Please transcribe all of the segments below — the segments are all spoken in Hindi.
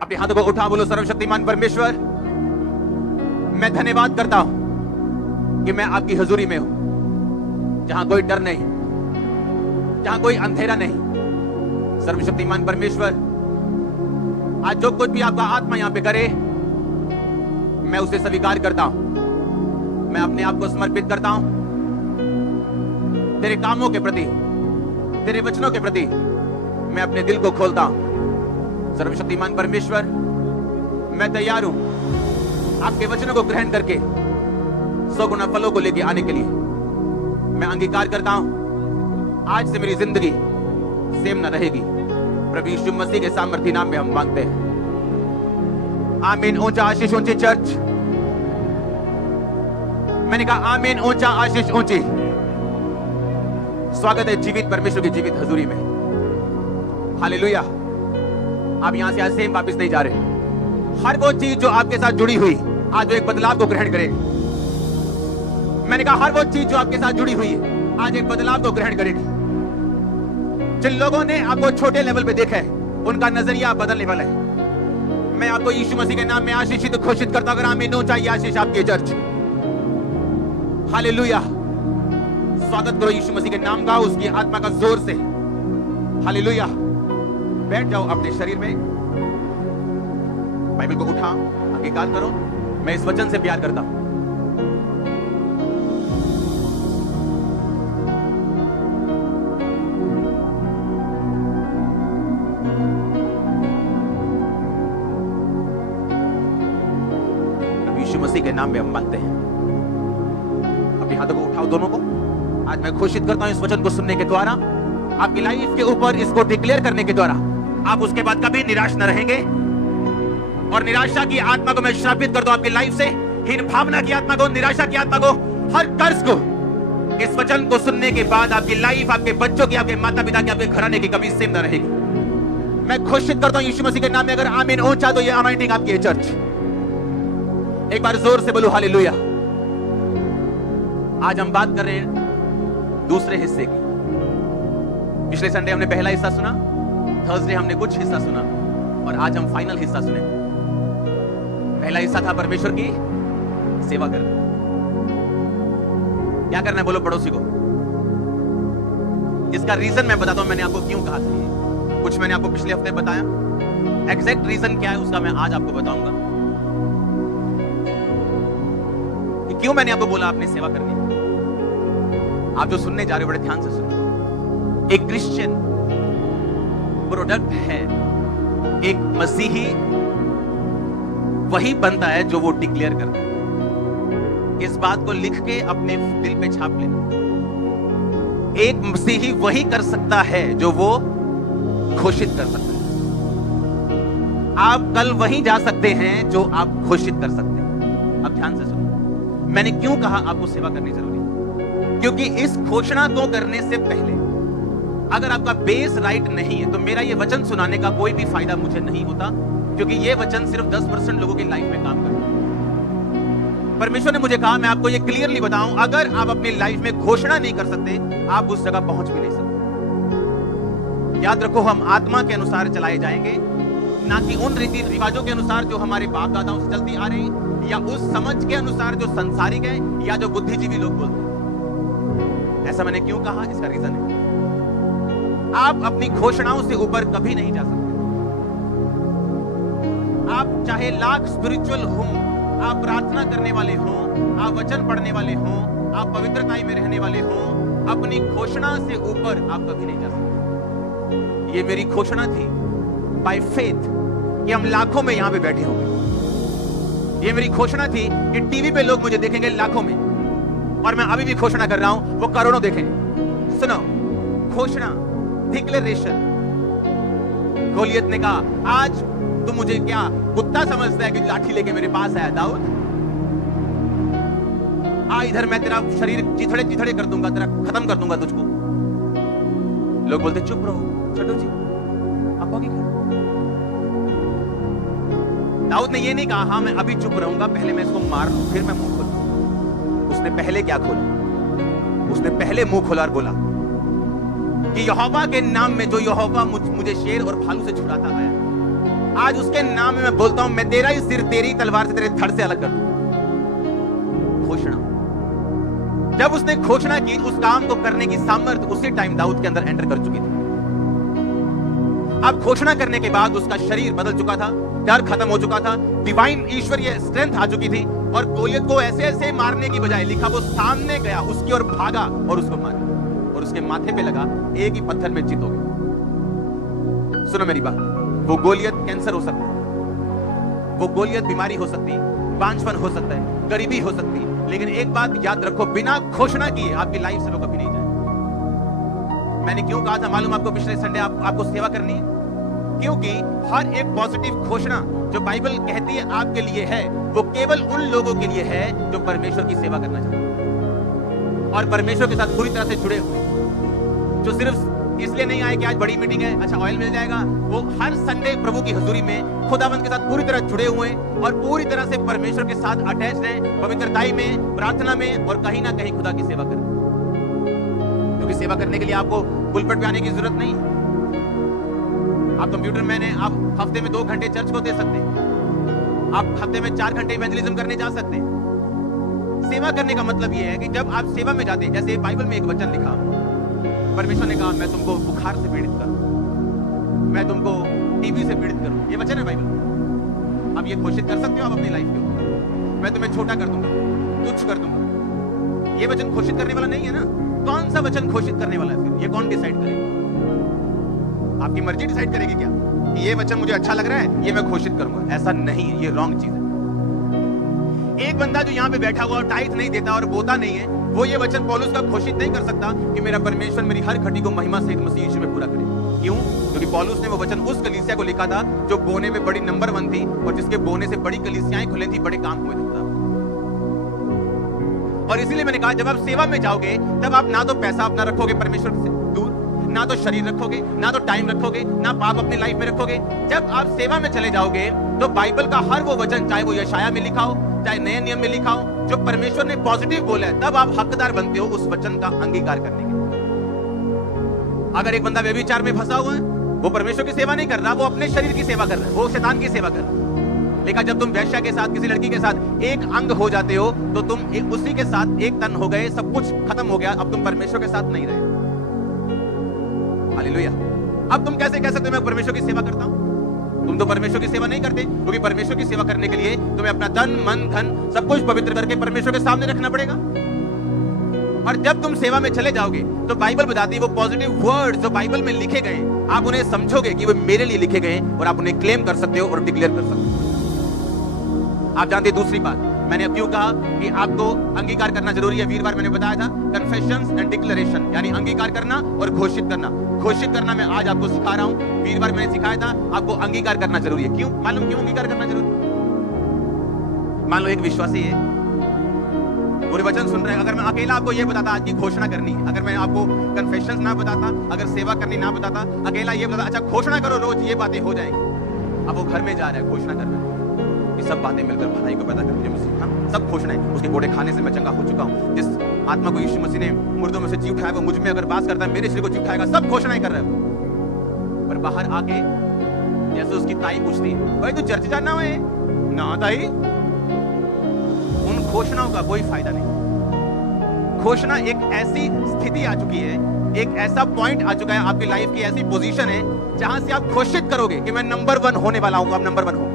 अपने हाथों को उठा, बोलो सर्वशक्तिमान परमेश्वर, मैं धन्यवाद करता हूं कि मैं आपकी हजूरी में हूं, जहां कोई डर नहीं, जहां कोई अंधेरा नहीं। सर्वशक्तिमान परमेश्वर, आज जो कुछ भी आपका आत्मा यहां पे करे, मैं उसे स्वीकार करता हूं। मैं अपने आप को समर्पित करता हूं तेरे कामों के प्रति, तेरे वचनों के प्रति मैं अपने दिल को खोलता हूं। सर्वशक्तिमान परमेश्वर, मैं तैयार हूं आपके वचनों को ग्रहण करके 100 गुना फलों को लेके आने के लिए। मैं अंगीकार करता हूं आज से मेरी जिंदगी सेम न रहेगी। प्रभु यीशु मसीह के सामर्थी नाम में हम मांगते हैं, आमीन। ऊंचा आशीष ऊंची चर्च, मैंने कहा आमीन। ऊंचा आशीष ऊंची। स्वागत है जीवित परमेश्वर की जीवित हजूरी में। हालेलुया। आप यहां से आज सेम वापस नहीं जा रहे। हर वो चीज जो आपके साथ जुड़ी हुई आज वो एक बदलाव को ग्रहण करेगी। मैंने कहा हर वो चीज जो आपके साथ जुड़ी हुई है आज एक बदलाव को ग्रहण करेगी। जिन लोगों ने आपको छोटे लेवल पे देखा है उनका नजरिया बदलने वाला है। मैं आपको यीशु मसीह के नाम में आशीषित घोषित करता हूं। अगर आमीन हो चाहिए आशीष आपकी चर्च। हालेलुया। स्वागत करो यीशु मसीह के नाम का, उसकी आत्मा का जोर से। हालेलुया। बैठ जाओ अपने शरीर में, बाइबल को उठा, अंगीकार करो, मैं इस वचन से प्यार करता हूं। यीशु मसीह के नाम में हम मांगते हैं। अपने हाथों को उठाओ दोनों को। आज मैं घोषित करता हूं इस वचन को सुनने के द्वारा, आपकी लाइफ के ऊपर इसको डिक्लेयर करने के द्वारा आप उसके बाद कभी निराश न रहेंगे। और निराशा की आत्मा को मैं श्रापित कर दूं आपकी लाइफ से, हीन भावना की आत्मा को, निराशा की आत्मा को, हर कर्ज को। इस वचन को सुनने के बाद आपकी लाइफ, आपके बच्चों की, आपके माता पिता की, आपके घराने की कभी सेम न रहेगी। मैं घोषित करता हूं यीशु मसीह के नाम में। अगर आमीन ऊंचा तो ये अनॉइंटिंग आपकी है चर्च। एक बार जोर से बोलो हालेलुया। आज हम बात कर रहे हैं दूसरे हिस्से की। पिछले संडे हमने पहला हिस्सा सुना, थर्सडे हमने कुछ हिस्सा सुना, और आज हम फाइनल हिस्सा सुने। पहला हिस्सा था परमेश्वर की सेवा करना। क्या करना है बोलो पड़ोसी को। इसका रीजन मैं बताता हूं, मैंने आपको क्यों कहा था ये। कुछ मैंने आपको पिछले हफ्ते बताया, एग्जैक्ट रीजन क्या है उसका मैं आज आपको बताऊंगा कि क्यों मैंने आपको बोला आपने सेवा करनी। आप जो सुनने जा रहे हो बड़े ध्यान से सुनो। एक क्रिश्चियन प्रोडक्ट है, एक मसीही वही बनता है जो वो डिक्लेयर करता है। इस बात को लिख के अपने दिल पे छाप लेना। एक मसीही वही कर सकता है जो वो घोषित कर सकता है। आप कल वहीं जा सकते हैं जो आप घोषित कर सकते हैं। अब ध्यान से सुनो, मैंने क्यों कहा आपको सेवा करनी जरूरी है। क्योंकि इस घोषणा को करने से पहले अगर आपका बेस राइट नहीं है तो मेरा ये वचन सुनाने का कोई भी फायदा मुझे नहीं होता, क्योंकि ये वचन सिर्फ 10% लोगों की लाइफ में काम करता है। परमेश्वर ने मुझे कहा मैं आपको ये क्लियरली बताऊं, अगर आप अपनी लाइफ में घोषणा नहीं कर सकते आप उस जगह पहुंच भी नहीं सकते। याद रखो, हम आत्मा के अनुसार चलाए जाएंगे, ना कि उन रीति रिवाजों के अनुसार जो हमारे बाप दादाओं से चलती आ रही, या उस समझ के अनुसार जो संसारिक है, या जो बुद्धिजीवी लोग बोलते हैं। ऐसा मैंने क्यों कहा, इसका रीजन है आप अपनी घोषणाओं से ऊपर कभी नहीं जा सकते। आप चाहे लाख स्पिरिचुअल हो, आप प्रार्थना करने वाले हो, आप वचन पढ़ने वाले हो, आप पवित्रताई में रहने वाले हो, अपनी घोषणा से ऊपर आप कभी नहीं जा सकते। ये मेरी घोषणा थी बाय फेथ कि हम लाखों में यहां पे बैठे होंगे। ये मेरी घोषणा थी कि टीवी पे लोग मुझे देखेंगे लाखों में, और मैं अभी भी घोषणा कर रहा हूं वो करोड़ों देखेंगे। सुनो, घोषणा, डिक्लेरेशन। गोलियत ने कहा आज तू मुझे क्या कुत्ता समझता है कि लाठी लेके मेरे पास आया दाऊद? आ इधर, मैं तेरा शरीर चिथड़े चिथड़े कर दूंगा, तेरा खत्म कर दूंगा तुझको। लोग बोलते चुप रहो छोटू जी, आप आगे क्या? दाऊद ने ये नहीं कहा हाँ मैं अभी चुप रहूंगा, पहले मैं इसको मार लूं फिर मैं मुंह खोलूं। उसने पहले क्या खोला? उसने पहले मुंह खोला और बोला कि यहोवा के नाम में जो यहोवा मुझे शेर और भालू से छुड़ाता आया, आज उसके नाम में मैं बोलता हूं, मैं तेरा ही सिर तेरी तलवार से, तेरे धड़ से अलग कर दूंगा। घोषणा। जब उसने घोषणा की, उस काम को करने की सामर्थ्य उसी टाइम दाऊद के अंदर एंटर कर चुकी थी। अब घोषणा करने के बाद उसका शरीर बदल चुका था, डर खत्म हो चुका था, डिवाइन ईश्वरीय स्ट्रेंथ आ चुकी थी, और गोलियत को ऐसे ऐसे मारने की बजाय लिखा वो सामने गया, उसकी ओर भागा और उसको मारा, और उसके माथे पे लगा, एक ही पत्थर में चित हो गया। सुनो मेरी बात, वो गोलियत कैंसर हो सकता है, वो गोलियत बीमारी हो सकती है, बांझपन हो सकता है, गरीबी हो सकती है, लेकिन एक बात याद रखो, बिना घोषणा किए आपकी लाइफ से वो कभी नहीं जाए। मैंने क्यों कहा था मालूम आपको, पिछले संडे आपको सेवा करनी है, क्योंकि हर एक पॉजिटिव घोषणा जो बाइबल कहती है आपके लिए है, वो केवल उन लोगों के लिए है जो परमेश्वर की सेवा करना चाहते हैं और परमेश्वर के साथ पूरी तरह से जुड़े हुए, जो सिर्फ इसलिए नहीं आए कि आज बड़ी मीटिंग है, अच्छा ऑयल मिल जाएगा। वो हर संडे प्रभु की हजूरी में खुदावंद के साथ पूरी तरह जुड़े हुए हैं और पूरी तरह से परमेश्वर के साथ अटैच्ड हैं, पवित्रताई में, प्रार्थना में, और कहीं ना कहीं खुदा की सेवा करें। क्योंकि सेवा करने के लिए आपको पुलपट पे आने की जरूरत नहीं है। आप कंप्यूटर मैन हैं, आप हफ्ते में 2 घंटे चर्च को दे सकते हैं, आप हफ्ते में 4 घंटे इवेंजलिज्म करने जा सकते हैं। सेवा करने का मतलब यह है कि जब आप सेवा में जाते हैं, जैसे बाइबल में एक वचन लिखा, परमेश्वर ने कहा मैं तुमको बुखार से पीड़ित करूं, मैं तुमको टीबी से पीड़ित करूं, ये वचन है बाइबल। अब ये घोषित कर सकते हो आप अपनी लाइफ के ऊपर, मैं तुम्हें छोटा कर दूंगा, तुच्छ कर दूंगा। ये वचन घोषित करने वाला नहीं है ना। कौन सा वचन घोषित करने वाला है? फिर ये कौन डिसाइड करेगा? आपकी मर्जी डिसाइड करेगी क्या कि ये वचन मुझे अच्छा लग रहा है, ये मैं घोषित करूंगा? ऐसा नहीं है, ये रॉन्ग चीज है। एक बंदा जो यहाँ पे बैठा हुआ और टाइट नहीं देता और बोता नहीं है, वो ये वचन पौलुस का घोषित नहीं कर सकता कि मेरा परमेश्वर मेरी हर घटी को महिमा सहित मसीह यीशु में पूरा करे। क्यों? क्योंकि पौलुस ने वो वचन उस कलीसिया को लिखा था जो बोने में बड़ी नंबर 1 थी और जिसके बोने से बड़ी कलीसियाएं खुली थी, बड़े काम हुए थे। और इसीलिए मैंने कहा, जब आप सेवा में जाओगे तब आप ना तो पैसा अपना रखोगे परमेश्वर से दूर, ना तो शरीर रखोगे, ना तो टाइम रखोगे, ना पाप अपनी लाइफ में रखोगे। जब आप सेवा में चले जाओगे तो बाइबल का हर वो वचन, चाहे वो यशाया में लिखा हो, चाहे नए नियम में लिखा हो, जो परमेश्वर ने पॉजिटिव बोला है, तब आप हकदार बनते हो उस वचन का अंगीकार करने के। अगर एक बंदा व्यभिचार में फंसा हुआ है, वो परमेश्वर की सेवा नहीं कर रहा, वो अपने शरीर की सेवा कर रहा है, वो शैतान की सेवा कर रहा है। लेकिन जब तुम वेश्या के साथ, किसी लड़की के साथ एक अंग हो जाते हो, तो तुम उसी के साथ एक तन हो गए, सब कुछ खत्म हो गया, अब तुम परमेश्वर के साथ नहीं रहे। हालेलुया। अब तुम कैसे कह सकते हो मैं परमेश्वर की सेवा करता हूं? तुम तो परमेश्वर की सेवा नहीं करते, क्योंकि परमेश्वर की सेवा करने के लिए तुम्हें अपना तन, मन, धन सब कुछ पवित्र करके परमेश्वर के सामने रखना पड़ेगा। और जब तुम सेवा में चले जाओगे तो बाइबल बताती है वो पॉजिटिव वर्ड्स जो बाइबल में लिखे गए, आप उन्हें समझोगे कि वो मेरे लिए लिखे गए, और आप उन्हें क्लेम कर सकते हो और डिक्लेयर कर सकते हो। आप जानते हैं दूसरी बात, मैंने अब क्यों कहा कि आपको अंगीकार करना जरूरी है। वीरवार मैंने बताया था कन्फेशंस एंड डिक्लेरेशन, यानी अंगीकार करना और घोषित करना। घोषित करना मैं आज आपको सिखा रहा हूं, वीरवार मैंने सिखाया था आपको अंगीकार करना जरूरी है। क्यों? मालूम क्यों अंगीकार करना जरूरी है? मान लो एक विश्वासी है, पूरे वचन सुन रहे हैं, अगर मैं अकेला आपको ये बताता आज की घोषणा करनी है, अगर मैं आपको कन्फेशंस ना बताता, अगर सेवा करनी ना बताता, अकेला ये बताता अच्छा घोषणा करो रोज, ये बातें हो जाएंगी। अब वो घर में जा रहा है घोषणा करना, सब बातें मिलकर भलाई को पैदा करती है, सब घोषणा है। उसके कोड़े खाने से मैं चंगा हो चुका हूं, जिस आत्मा को यीशु मसीह ने मुर्दों में से जी उठाया वो मुझ में अगर वास करता है, मेरे शरीर को जी उठाएगा। सब घोषणाएं कर रहा है। पर बाहर आके जैसे उसकी ताई पूछती है, भाई तू चर्च जाना है? ना ताई। उन घोषणाओं का कोई फायदा नहीं। घोषणा एक ऐसी स्थिति आ चुकी है, एक ऐसा पॉइंट आ चुका है आपकी लाइफ की, ऐसी पोजीशन है जहां से आप घोषित करोगे कि मैं नंबर 1 होने वाला हूं, आप नंबर 1 हो।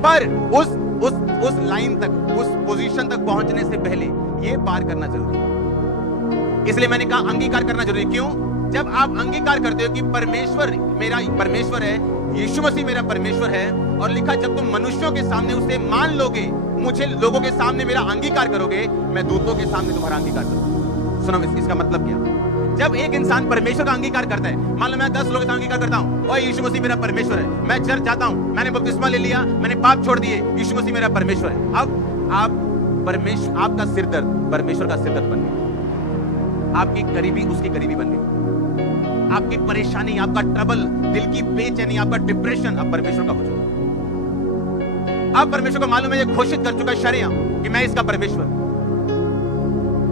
पर उस लाइन तक, उस पोजीशन तक पहुंचने से पहले ये पार करना जरूरी है। इसलिए मैंने कहा अंगीकार करना जरूरी। क्यों? जब आप अंगीकार करते हो कि परमेश्वर मेरा परमेश्वर है, यीशु मसीह मेरा परमेश्वर है, और लिखा जब तुम मनुष्यों के सामने उसे मान लोगे, मुझे लोगों के सामने मेरा अंगीकार करोगे, मैं दूतों के सामने तुम्हारा अंगीकार करूंगा। सुनो इसका मतलब क्या? जब एक इंसान परमेश्वर का अंगीकार करता है, मान लो मैं 10 लोगों का अंगीकार करता हूं, और यीशु मसीह मेरा परमेश्वर है, मैं चर्च जाता हूं, मैंने बपतिस्मा ले लिया, मैंने पाप छोड़ दिए, यीशु मसीह मेरा परमेश्वर है। अब आप परमेश्वर, आपका सिरदर्द परमेश्वर का सिरदर्द बन गया, आपकी गरीबी उसकी गरीबी बन गई, आपकी परेशानी, आपका ट्रबल, दिल की बेचैनी, आपका डिप्रेशन अब परमेश्वर का हो चुका। अब परमेश्वर को मालूम है, ये घोषित कर चुका शरेआम कि मैं इसका परमेश्वर।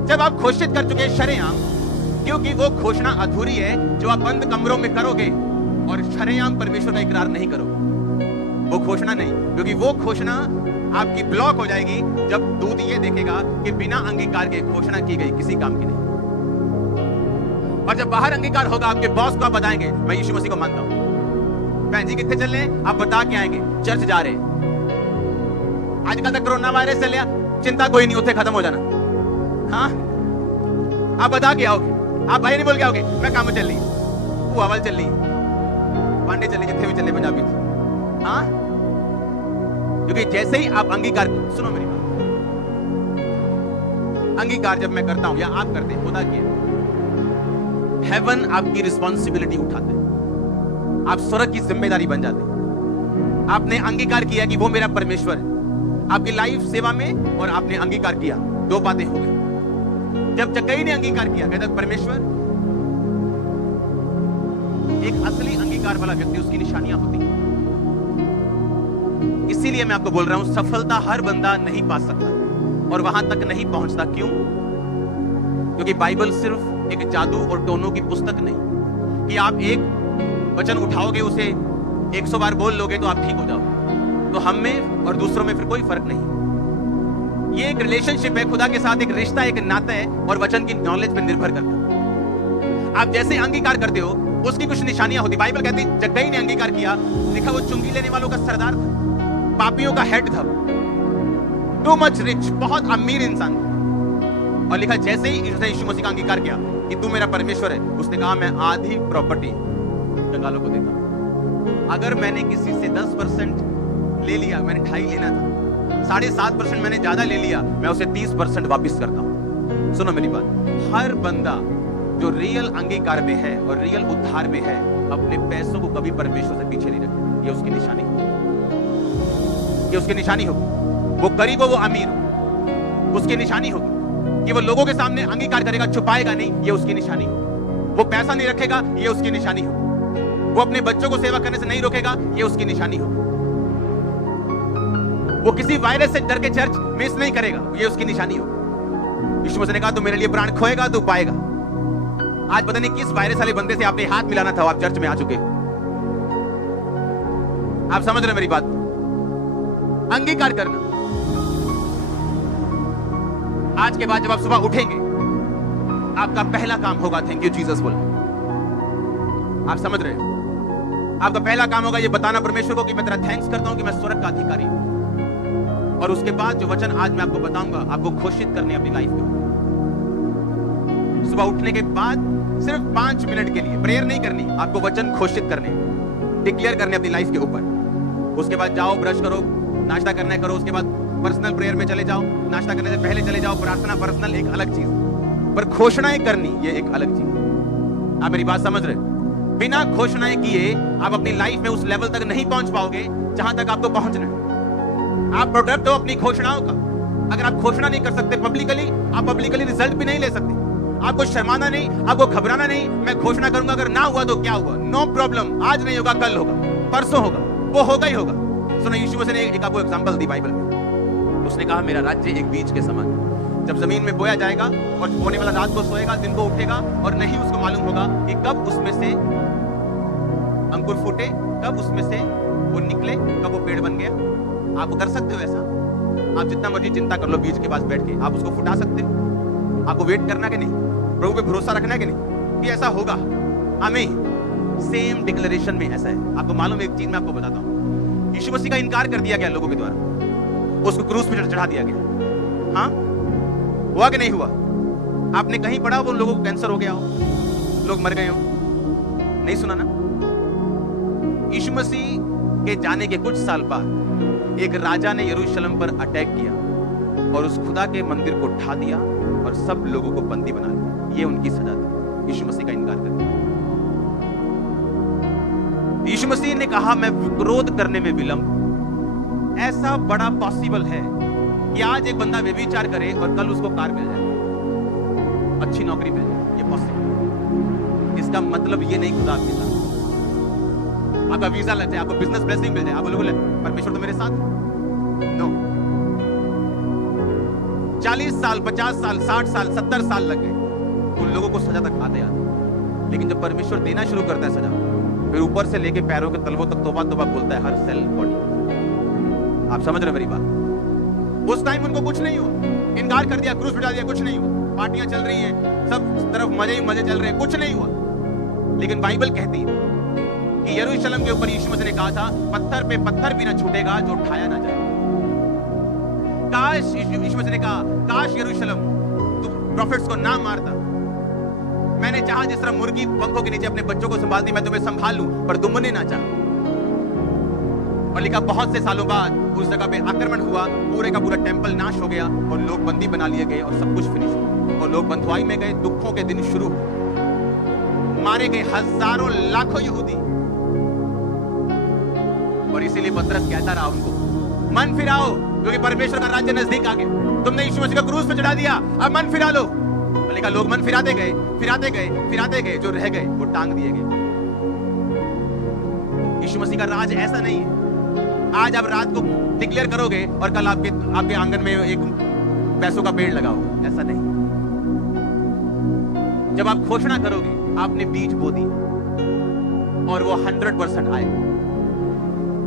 जब आप घोषित कर चुके शरेआम, क्योंकि वो घोषणा अधूरी है जो आप बंद कमरों में करोगे और शरेआम परमेश्वर का इकरार नहीं करोगे। वो घोषणा नहीं, क्योंकि वो घोषणा आपकी ब्लॉक हो जाएगी जब दूत ये देखेगा कि बिना अंगीकार के घोषणा की गई किसी काम की नहीं। और जब बाहर अंगीकार होगा, आपके बॉस को आप बताएंगे मैं यीशु मसीह को मानता हूं। बहन जी कितने चल रहे हैं, आप बता के आएंगे चर्च जा रहे हैं। आजकल तक कोरोना वायरस चल रहा, चिंता कोई नहीं, उठे खत्म हो जाना। हाँ, आप बता के आओगे, आप भाई नहीं बोल के आओगे मैं काम चल रही हूं, वो अवल चल रही है, पांडे चले, जितने भी चले पंजाबी। हाँ, क्योंकि जैसे ही आप अंगीकार, सुनो मेरी बात, अंगीकार जब मैं करता हूं या आप करते हैं, खुदा की हेवन आपकी रिस्पॉन्सिबिलिटी उठाते हैं, आप स्वर्ग की जिम्मेदारी बन जाते हैं। आपने अंगीकार किया कि वो मेरा परमेश्वर है आपकी लाइफ सेवा में, और आपने अंगीकार किया, दो बातें हो गई। जब जक्कई ने अंगीकार किया, कहता परमेश्वर, एक असली अंगीकार वाला व्यक्ति, उसकी निशानियां होती हैं। इसीलिए मैं आपको बोल रहा हूं, सफलता हर बंदा नहीं पा सकता और वहां तक नहीं पहुंचता। क्यों? क्योंकि बाइबल सिर्फ एक जादू और टोनों की पुस्तक नहीं कि आप एक वचन उठाओगे, उसे 100 बार बोल लोगे तो आप ठीक हो जाओगे। तो हम में और दूसरों में फिर कोई फर्क नहीं। ये एक रिलेशनशिप है खुदा के साथ, एक रिश्ता, एक नाता है, और वचन की नॉलेज पर निर्भर करता है। आप जैसे अंगीकार करते हो उसकी कुछ निशानियां होती। बाइबल कहती है जक्कई ने अंगीकार किया, लिखा वो चुंगी लेने वालों का सरदार था, पापियों का हेड था, टू मच रिच, बहुत अमीर इंसान था। और लिखा जैसे ही उसने यीशु मसीह का अंगीकार किया कि तू मेरा परमेश्वर है, उसने कहा मैं आधी प्रॉपर्टी कंगालों को देता हूं। अगर मैंने किसी से 10% ले लिया, मैंने 2.5 लेना था, 7.5% मैंने ज्यादा ले लिया, मैं उसे 30% वापिस करता हूं। सुनो मेरी बात, हर बंदा जो रियल अंगीकार में है और रियल उद्धार में है, अपने पैसों को कभी परमेश्वर से पीछे नहीं रखे। ये उसकी निशानी होगी, ये उसकी निशानी होगी। वो गरीब हो, वो अमीर हो, उसकी निशानी होगी कि वो लोगों के सामने अंगीकार करेगा, छुपाएगा नहीं, ये उसकी निशानी होगी। वो पैसा नहीं रखेगा, ये उसकी निशानी होगी। वो अपने बच्चों को सेवा करने से नहीं रोकेगा, ये उसकी निशानी होगी। वो किसी वायरस से डर के चर्च मिस नहीं करेगा, ये उसकी निशानी होगी। यीशु मसीह ने कहा तू मेरे लिए प्राण खोएगा तो पाएगा। आज पता नहीं किस वायरस वाले बंदे से आपने हाथ मिलाना था, आप चर्च में आ चुके। आप समझ रहे मेरी बात? अंगीकार करना। आज के बाद जब आप सुबह उठेंगे, आपका पहला काम होगा थैंक यू जीसस बोलना। आप समझ रहे हैं? आपका पहला काम होगा ये बताना परमेश्वर को कि मैं तेरा थैंक्स करता हूं कि मैं स्वर्ग का अधिकारी हूं। और उसके बाद जो वचन आज मैं आपको बताऊंगा, आपको घोषित करने अपनी लाइफ में। सुबह उठने के बाद सिर्फ 5 मिनट के लिए प्रेयर नहीं करनी, आपको वचन घोषित करने, डिक्लेयर करने अपनी लाइफ के ऊपर। उसके बाद जाओ, ब्रश करो, नाश्ता करना है करो, उसके बाद पर्सनल प्रेयर में चले जाओ, नाश्ता करने से पहले चले जाओ। प्रार्थना पर्सनल एक अलग चीज, पर घोषणाएं करनी ये एक अलग चीज। आप मेरी बात समझ रहे? बिना घोषणाएं किए आप अपनी लाइफ में उस लेवल तक नहीं पहुंच पाओगे जहां तक आपको पहुंचना है। आप प्रोडक्ट हो अपनी घोषणाओं का। अगर आप घोषणा नहीं कर सकते पब्लिकली, आप पब्लिकली रिजल्ट भी नहीं ले सकते। आपको शर्माना नहीं, आपको घबराना नहीं। मैं घोषणा करूंगा, अगर ना हुआ तो क्या हुआ, नो प्रॉब्लम। आज नहीं होगा, कल होगा, परसों होगा, वो होगा ही होगा। सुनो, यीशु मसीह ने एक आपको एग्जांपल दी बाइबल में। उसने कहा मेरा राज्य एक बीज के समान, जब जमीन में बोया जाएगा और बोने वाला रात को सोएगा, दिन को उठेगा, और नहीं उसको मालूम होगा कि कब उसमें से अंकुर फूटे, कब उसमें से वो निकले, कब वो पेड़ बन गया। आप कर सकते हो ऐसा? आप जितना मर्जी चिंता कर लो, बीज के पास बैठ के आप उसको फुटा सकते हो। आपको वेट करना कि नहीं, प्रभु पे भरोसा रखना है कि नहीं कि ऐसा होगा। आमीन। सेम डिक्लेरेशन में ऐसा है। आपको मालूम है एक चीज मैं आपको बताता हूं, यीशु मसीह का इनकार कर दिया गया लोगों के द्वारा, उसको क्रूस पे चढ़ा दिया गया। हाँ, हुआ कि नहीं हुआ? आपने कहीं पढ़ा वो लोगों को कैंसर हो गया हो, लोग मर गए हो? नहीं सुना ना? यीशु मसीह के जाने के कुछ साल बाद एक राजा ने यरूशलेम पर अटैक किया और उस खुदा के मंदिर को ढा दिया और सब लोगों को बंदी बना लिया। ये उनकी सजा थी, यीशु मसीह का इनकार कर दिया। यीशु मसीह ने कहा मैं क्रोध करने में विलंब। ऐसा बड़ा पॉसिबल है कि आज एक बंदा व्यभिचार करे और कल उसको कार मिल जाए, अच्छी नौकरी मिल जाए, ये पॉसिबल। इसका मतलब ये नहीं खुदा आपके साथ, आपका वीजा लग जाए, आपको बिजनेस ब्लेसिंग मिल जाए, आप बोलोगे परमेश्वर तो मेरे साथ। नो, 40 साल, 50 साल, 60 साल, 70 साल लग गए उन लोगों को सजा तक आते आते। लेकिन जब परमेश्वर देना शुरू करता है सजा, फिर ऊपर से लेके पैरों के तलवों तक तौबा तौबा बोलता है हर सेल बॉडी। आप समझ रहे मेरी बात? उस टाइम उनको कुछ नहीं हुआ, इनकार कर दिया, क्रूस बिठा दिया, कुछ नहीं हुआ, पार्टियां चल रही हैं, सब तरफ मजे ही मजे चल रहे हैं, कुछ नहीं हुआ। लेकिन बाइबल कहती है कि यरूशलेम के ऊपर यीशु मसीह ने कहा था, पत्थर पे पत्थर भी ना छूटेगा जो उठाया ना जाए। काश यीशु मसीह ने कहा, काश यरूशलेम तू प्रॉफिट्स को ना मारता। मैंने चाहा जिस तरह मुर्गी पंखों के नीचे अपने बच्चों को संभालती, मैं तुम्हें संभाल लूं, पर तुमने ना चाहा। और लिखा बहुत से सालों बाद उस जगह पे आक्रमण हुआ, पूरे का पूरा टेंपल नाश हो गया और लोग बंदी बना लिए गए और सब कुछ फिनिश हुआ और लोग बंधुआई में गए। दुखों के दिन शुरू हुए, मारे गए हजारों लाखों यहूदी। और इसीलिए पतरस कहता रहा उनको, मन फिराओ क्योंकि परमेश्वर का राज्य नजदीक आ गया। तुमने यीशु मसीह को क्रूस पे चढ़ा दिया, अब मन फिरा लो। लिखा लोग मन फिराते गए, फिराते गए, फिराते गए, जो रह गए वो टांग दिए गए। यीशु मसीह का राज ऐसा नहीं है आज आप रात को डिक्लेयर करोगे और कल आपके आंगन में एक पैसों का पेड़ लगा होगा, ऐसा नहीं। जब आप घोषणा करोगे आपने बीज बो दिया और वो 100% आएगा।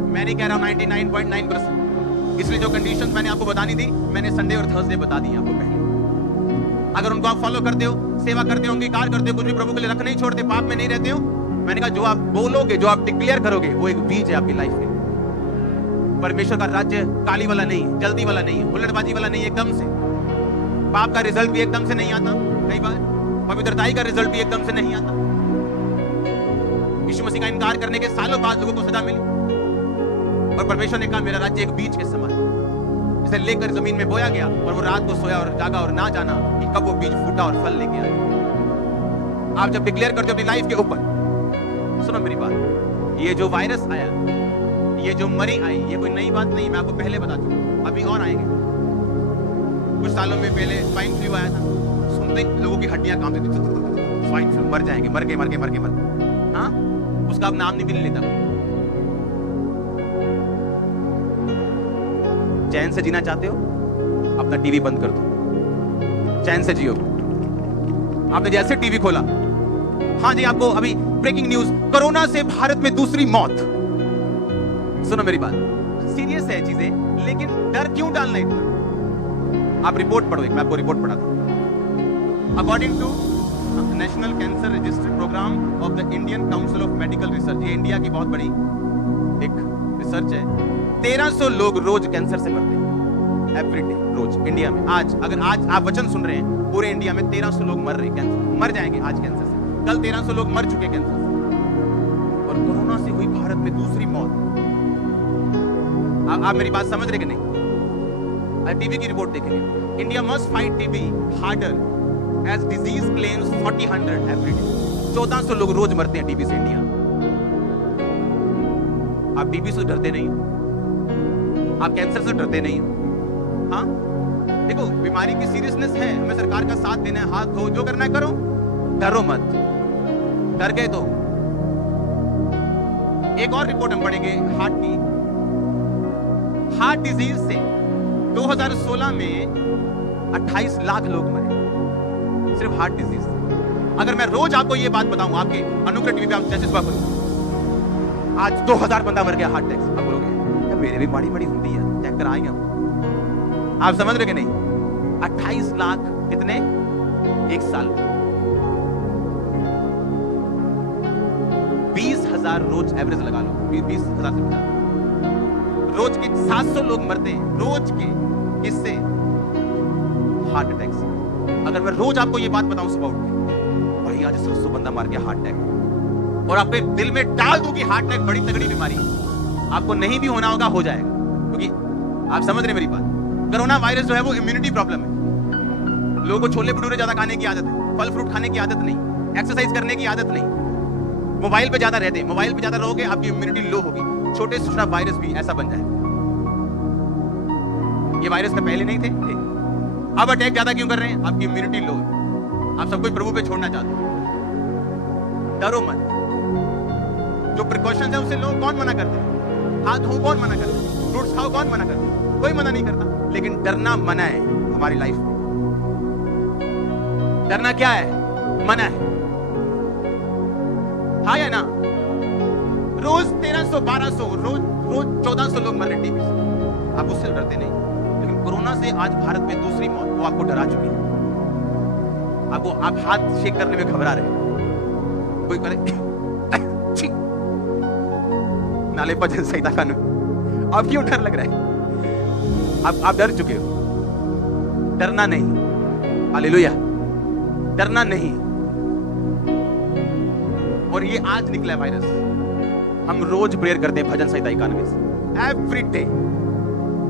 मैं नहीं कह रहा 99.9%, इसलिए जो कंडीशंस मैंने आपको बतानी थी मैंने संडे और थर्सडे बता दी आपको पहले। अगर उनको आप फॉलो करते हो, सेवा करते हो, अंगीकार करते हो, कुछ भी प्रभु के लिए रख नहीं छोड़ते, पाप में नहीं रहते हो, मैंने कहा जो आप बोलोगे, जो आप डिक्लेयर करोगे वो एक बीज है आपकी लाइफ में। परमेश्वर का राज्य काली वाला नहीं है, जल्दी वाला नहीं है, हुल्लड़बाजी वाला नहीं है, एकदम से। पाप का रिजल्ट भी एकदम से नहीं आता, कई बार पवित्रताई का रिजल्ट भी एकदम से नहीं आता। यीशु मसीह का इनकार करने के सालों बाद लोगों को सजा मिली और परमेश्वर ने कहा मेरा राज्य एक बीज के समान, जिसे लेकर जमीन में बोया गया और वो रात को सोया और जागा और ना जाना कि कब वो बीज फूटा और फल लेके आया। आप जब डिक्लेयर करते हो अपनी लाइफ के ऊपर, सुनो मेरी बात, ये जो वायरस आया, ये जो मरी आई, ये कोई नई बात नहीं, मैं आपको पहले बता चुका, अभी और आएंगे। कुछ सालों में पहले स्वाइन फ्लू आया था, सुनते लोगों की हड्डियां कांपती थी, स्वाइन फ्लू, मर जाएंगे, मर गए। हाँ, उसका अब नाम नहीं भी लेता। चैन से जीना चाहते हो, अपना टीवी बंद कर दो, चैन से जियो। आपने जैसे टीवी खोला, हाँ जी, आपको अभी ब्रेकिंग न्यूज, कोरोना से भारत में दूसरी मौत। सुनो मेरी बात, सीरियस है चीजें, लेकिन डर क्यों डालना इतना? आप रिपोर्ट पढ़ो, एक मैं आपको रिपोर्ट पढ़ाता हूं। According to National Cancer Register Programme of the Indian Council of Medical Research, ये इंडिया की बहुत बड़ी एक रिसर्च है, 1300 लोग रोज कैंसर से मरते हैं, एवरीडे, रोज इंडिया में। आज अगर आज आप वचन सुन रहे हैं, पूरे इंडिया में 1300 लोग मर रहे हैं कैंसर, मर जाएंगे आज कैंसर से, कल 1300 लोग मर चुके कैंसर से, और कोरोना से हुई भारत में दूसरी मौत। आप मेरी बात समझ रहे कि नहीं? टीबी की रिपोर्ट देखेंगे, India must fight TB harder as disease claims 40,100 every day. 1400 लोग रोज मरते हैं टीबी से इंडिया। आप टीबी से डरते नहीं हो, आप कैंसर से डरते नहीं हो। हाँ, देखो बीमारी की सीरियसनेस है, हमें सरकार का साथ देना है, हाथ धो, जो करना है करो, डरो मत। डर गए तो एक और रिपोर्ट हम पढ़ेंगे हार्ट की। हार्ट डिजीज से 2016 में 28 लाख लोग मरे, सिर्फ हार्ट डिजीज से। अगर मैं रोज आपको ये बात बताऊं, आपके अनुग्रह टीवी पे आप जैसे सुबह करो, आज 2000 बंदा मर गया हार्ट अटैक, आप बोलोगे मेरे भी माड़ी माड़ी होती है, चेक कराएंगे हम। आप समझ रहे कि नहीं? 28 लाख कितने एक साल, 20,000 रोज एवरेज लगा लो, 20,000 से ज्यादा रोज के 700 लोग मरते हैं रोज के, किससे? हार्ट अटैक से। अगर मैं रोज आपको ये बात बताऊं सुबह उठ के, भाई आज 700 बंदा मार गया हार्ट अटैक, और आपके दिल में डाल दूं कि हार्ट अटैक बड़ी तगड़ी बीमारी है, आपको नहीं भी होना होगा, हो जाएगा। क्योंकि आप समझ रहे मेरी बात, कोरोना वायरस जो है वो इम्यूनिटी प्रॉब्लम है। लोगों को छोले भटूरे ज्यादा खाने की आदत है, फल फ्रूट खाने की आदत नहीं, एक्सरसाइज करने की आदत नहीं, मोबाइल पे ज्यादा रहते हैं, मोबाइल पे ज्यादा रहोगे आपकी इम्यूनिटी लो होगी, छोटे छोटा वायरस भी ऐसा बन जाए। ये वायरस तो पहले नहीं थे, अब अटैक ज्यादा क्यों कर रहे हैं? आपकी इम्यूनिटी लो है, आप सब कुछ प्रभु पे छोड़ना चाहते हो। डरो मत, जो प्रिकॉशंस है उसे लो। कौन मना करता है? हाथ धो कौन मना करता है? फ्रूट्स खाओ कौन मना करता है? कोई मना नहीं करता, लेकिन डरना मना है हमारी लाइफ में। डरना क्या है? मना है, हाँ या ना? रोज 1300 1200 रोज 1400 लोग मर रहे टीबी से। आप उससे डरते नहीं, लेकिन कोरोना से आज भारत में दूसरी मौत, वो आपको डरा चुकी है। आपको आप हाथ शेक करने में घबरा रहे, कोई करे नाले भजन संहिता कानून, अब क्यों डर लग रहा है? आप डर चुके हो। डरना नहीं, हालेलुया, डरना नहीं। और ये आज निकला है वायरस। हम रोज प्रेयर करते हैं भजन संहिता 91 से, एवरी डे।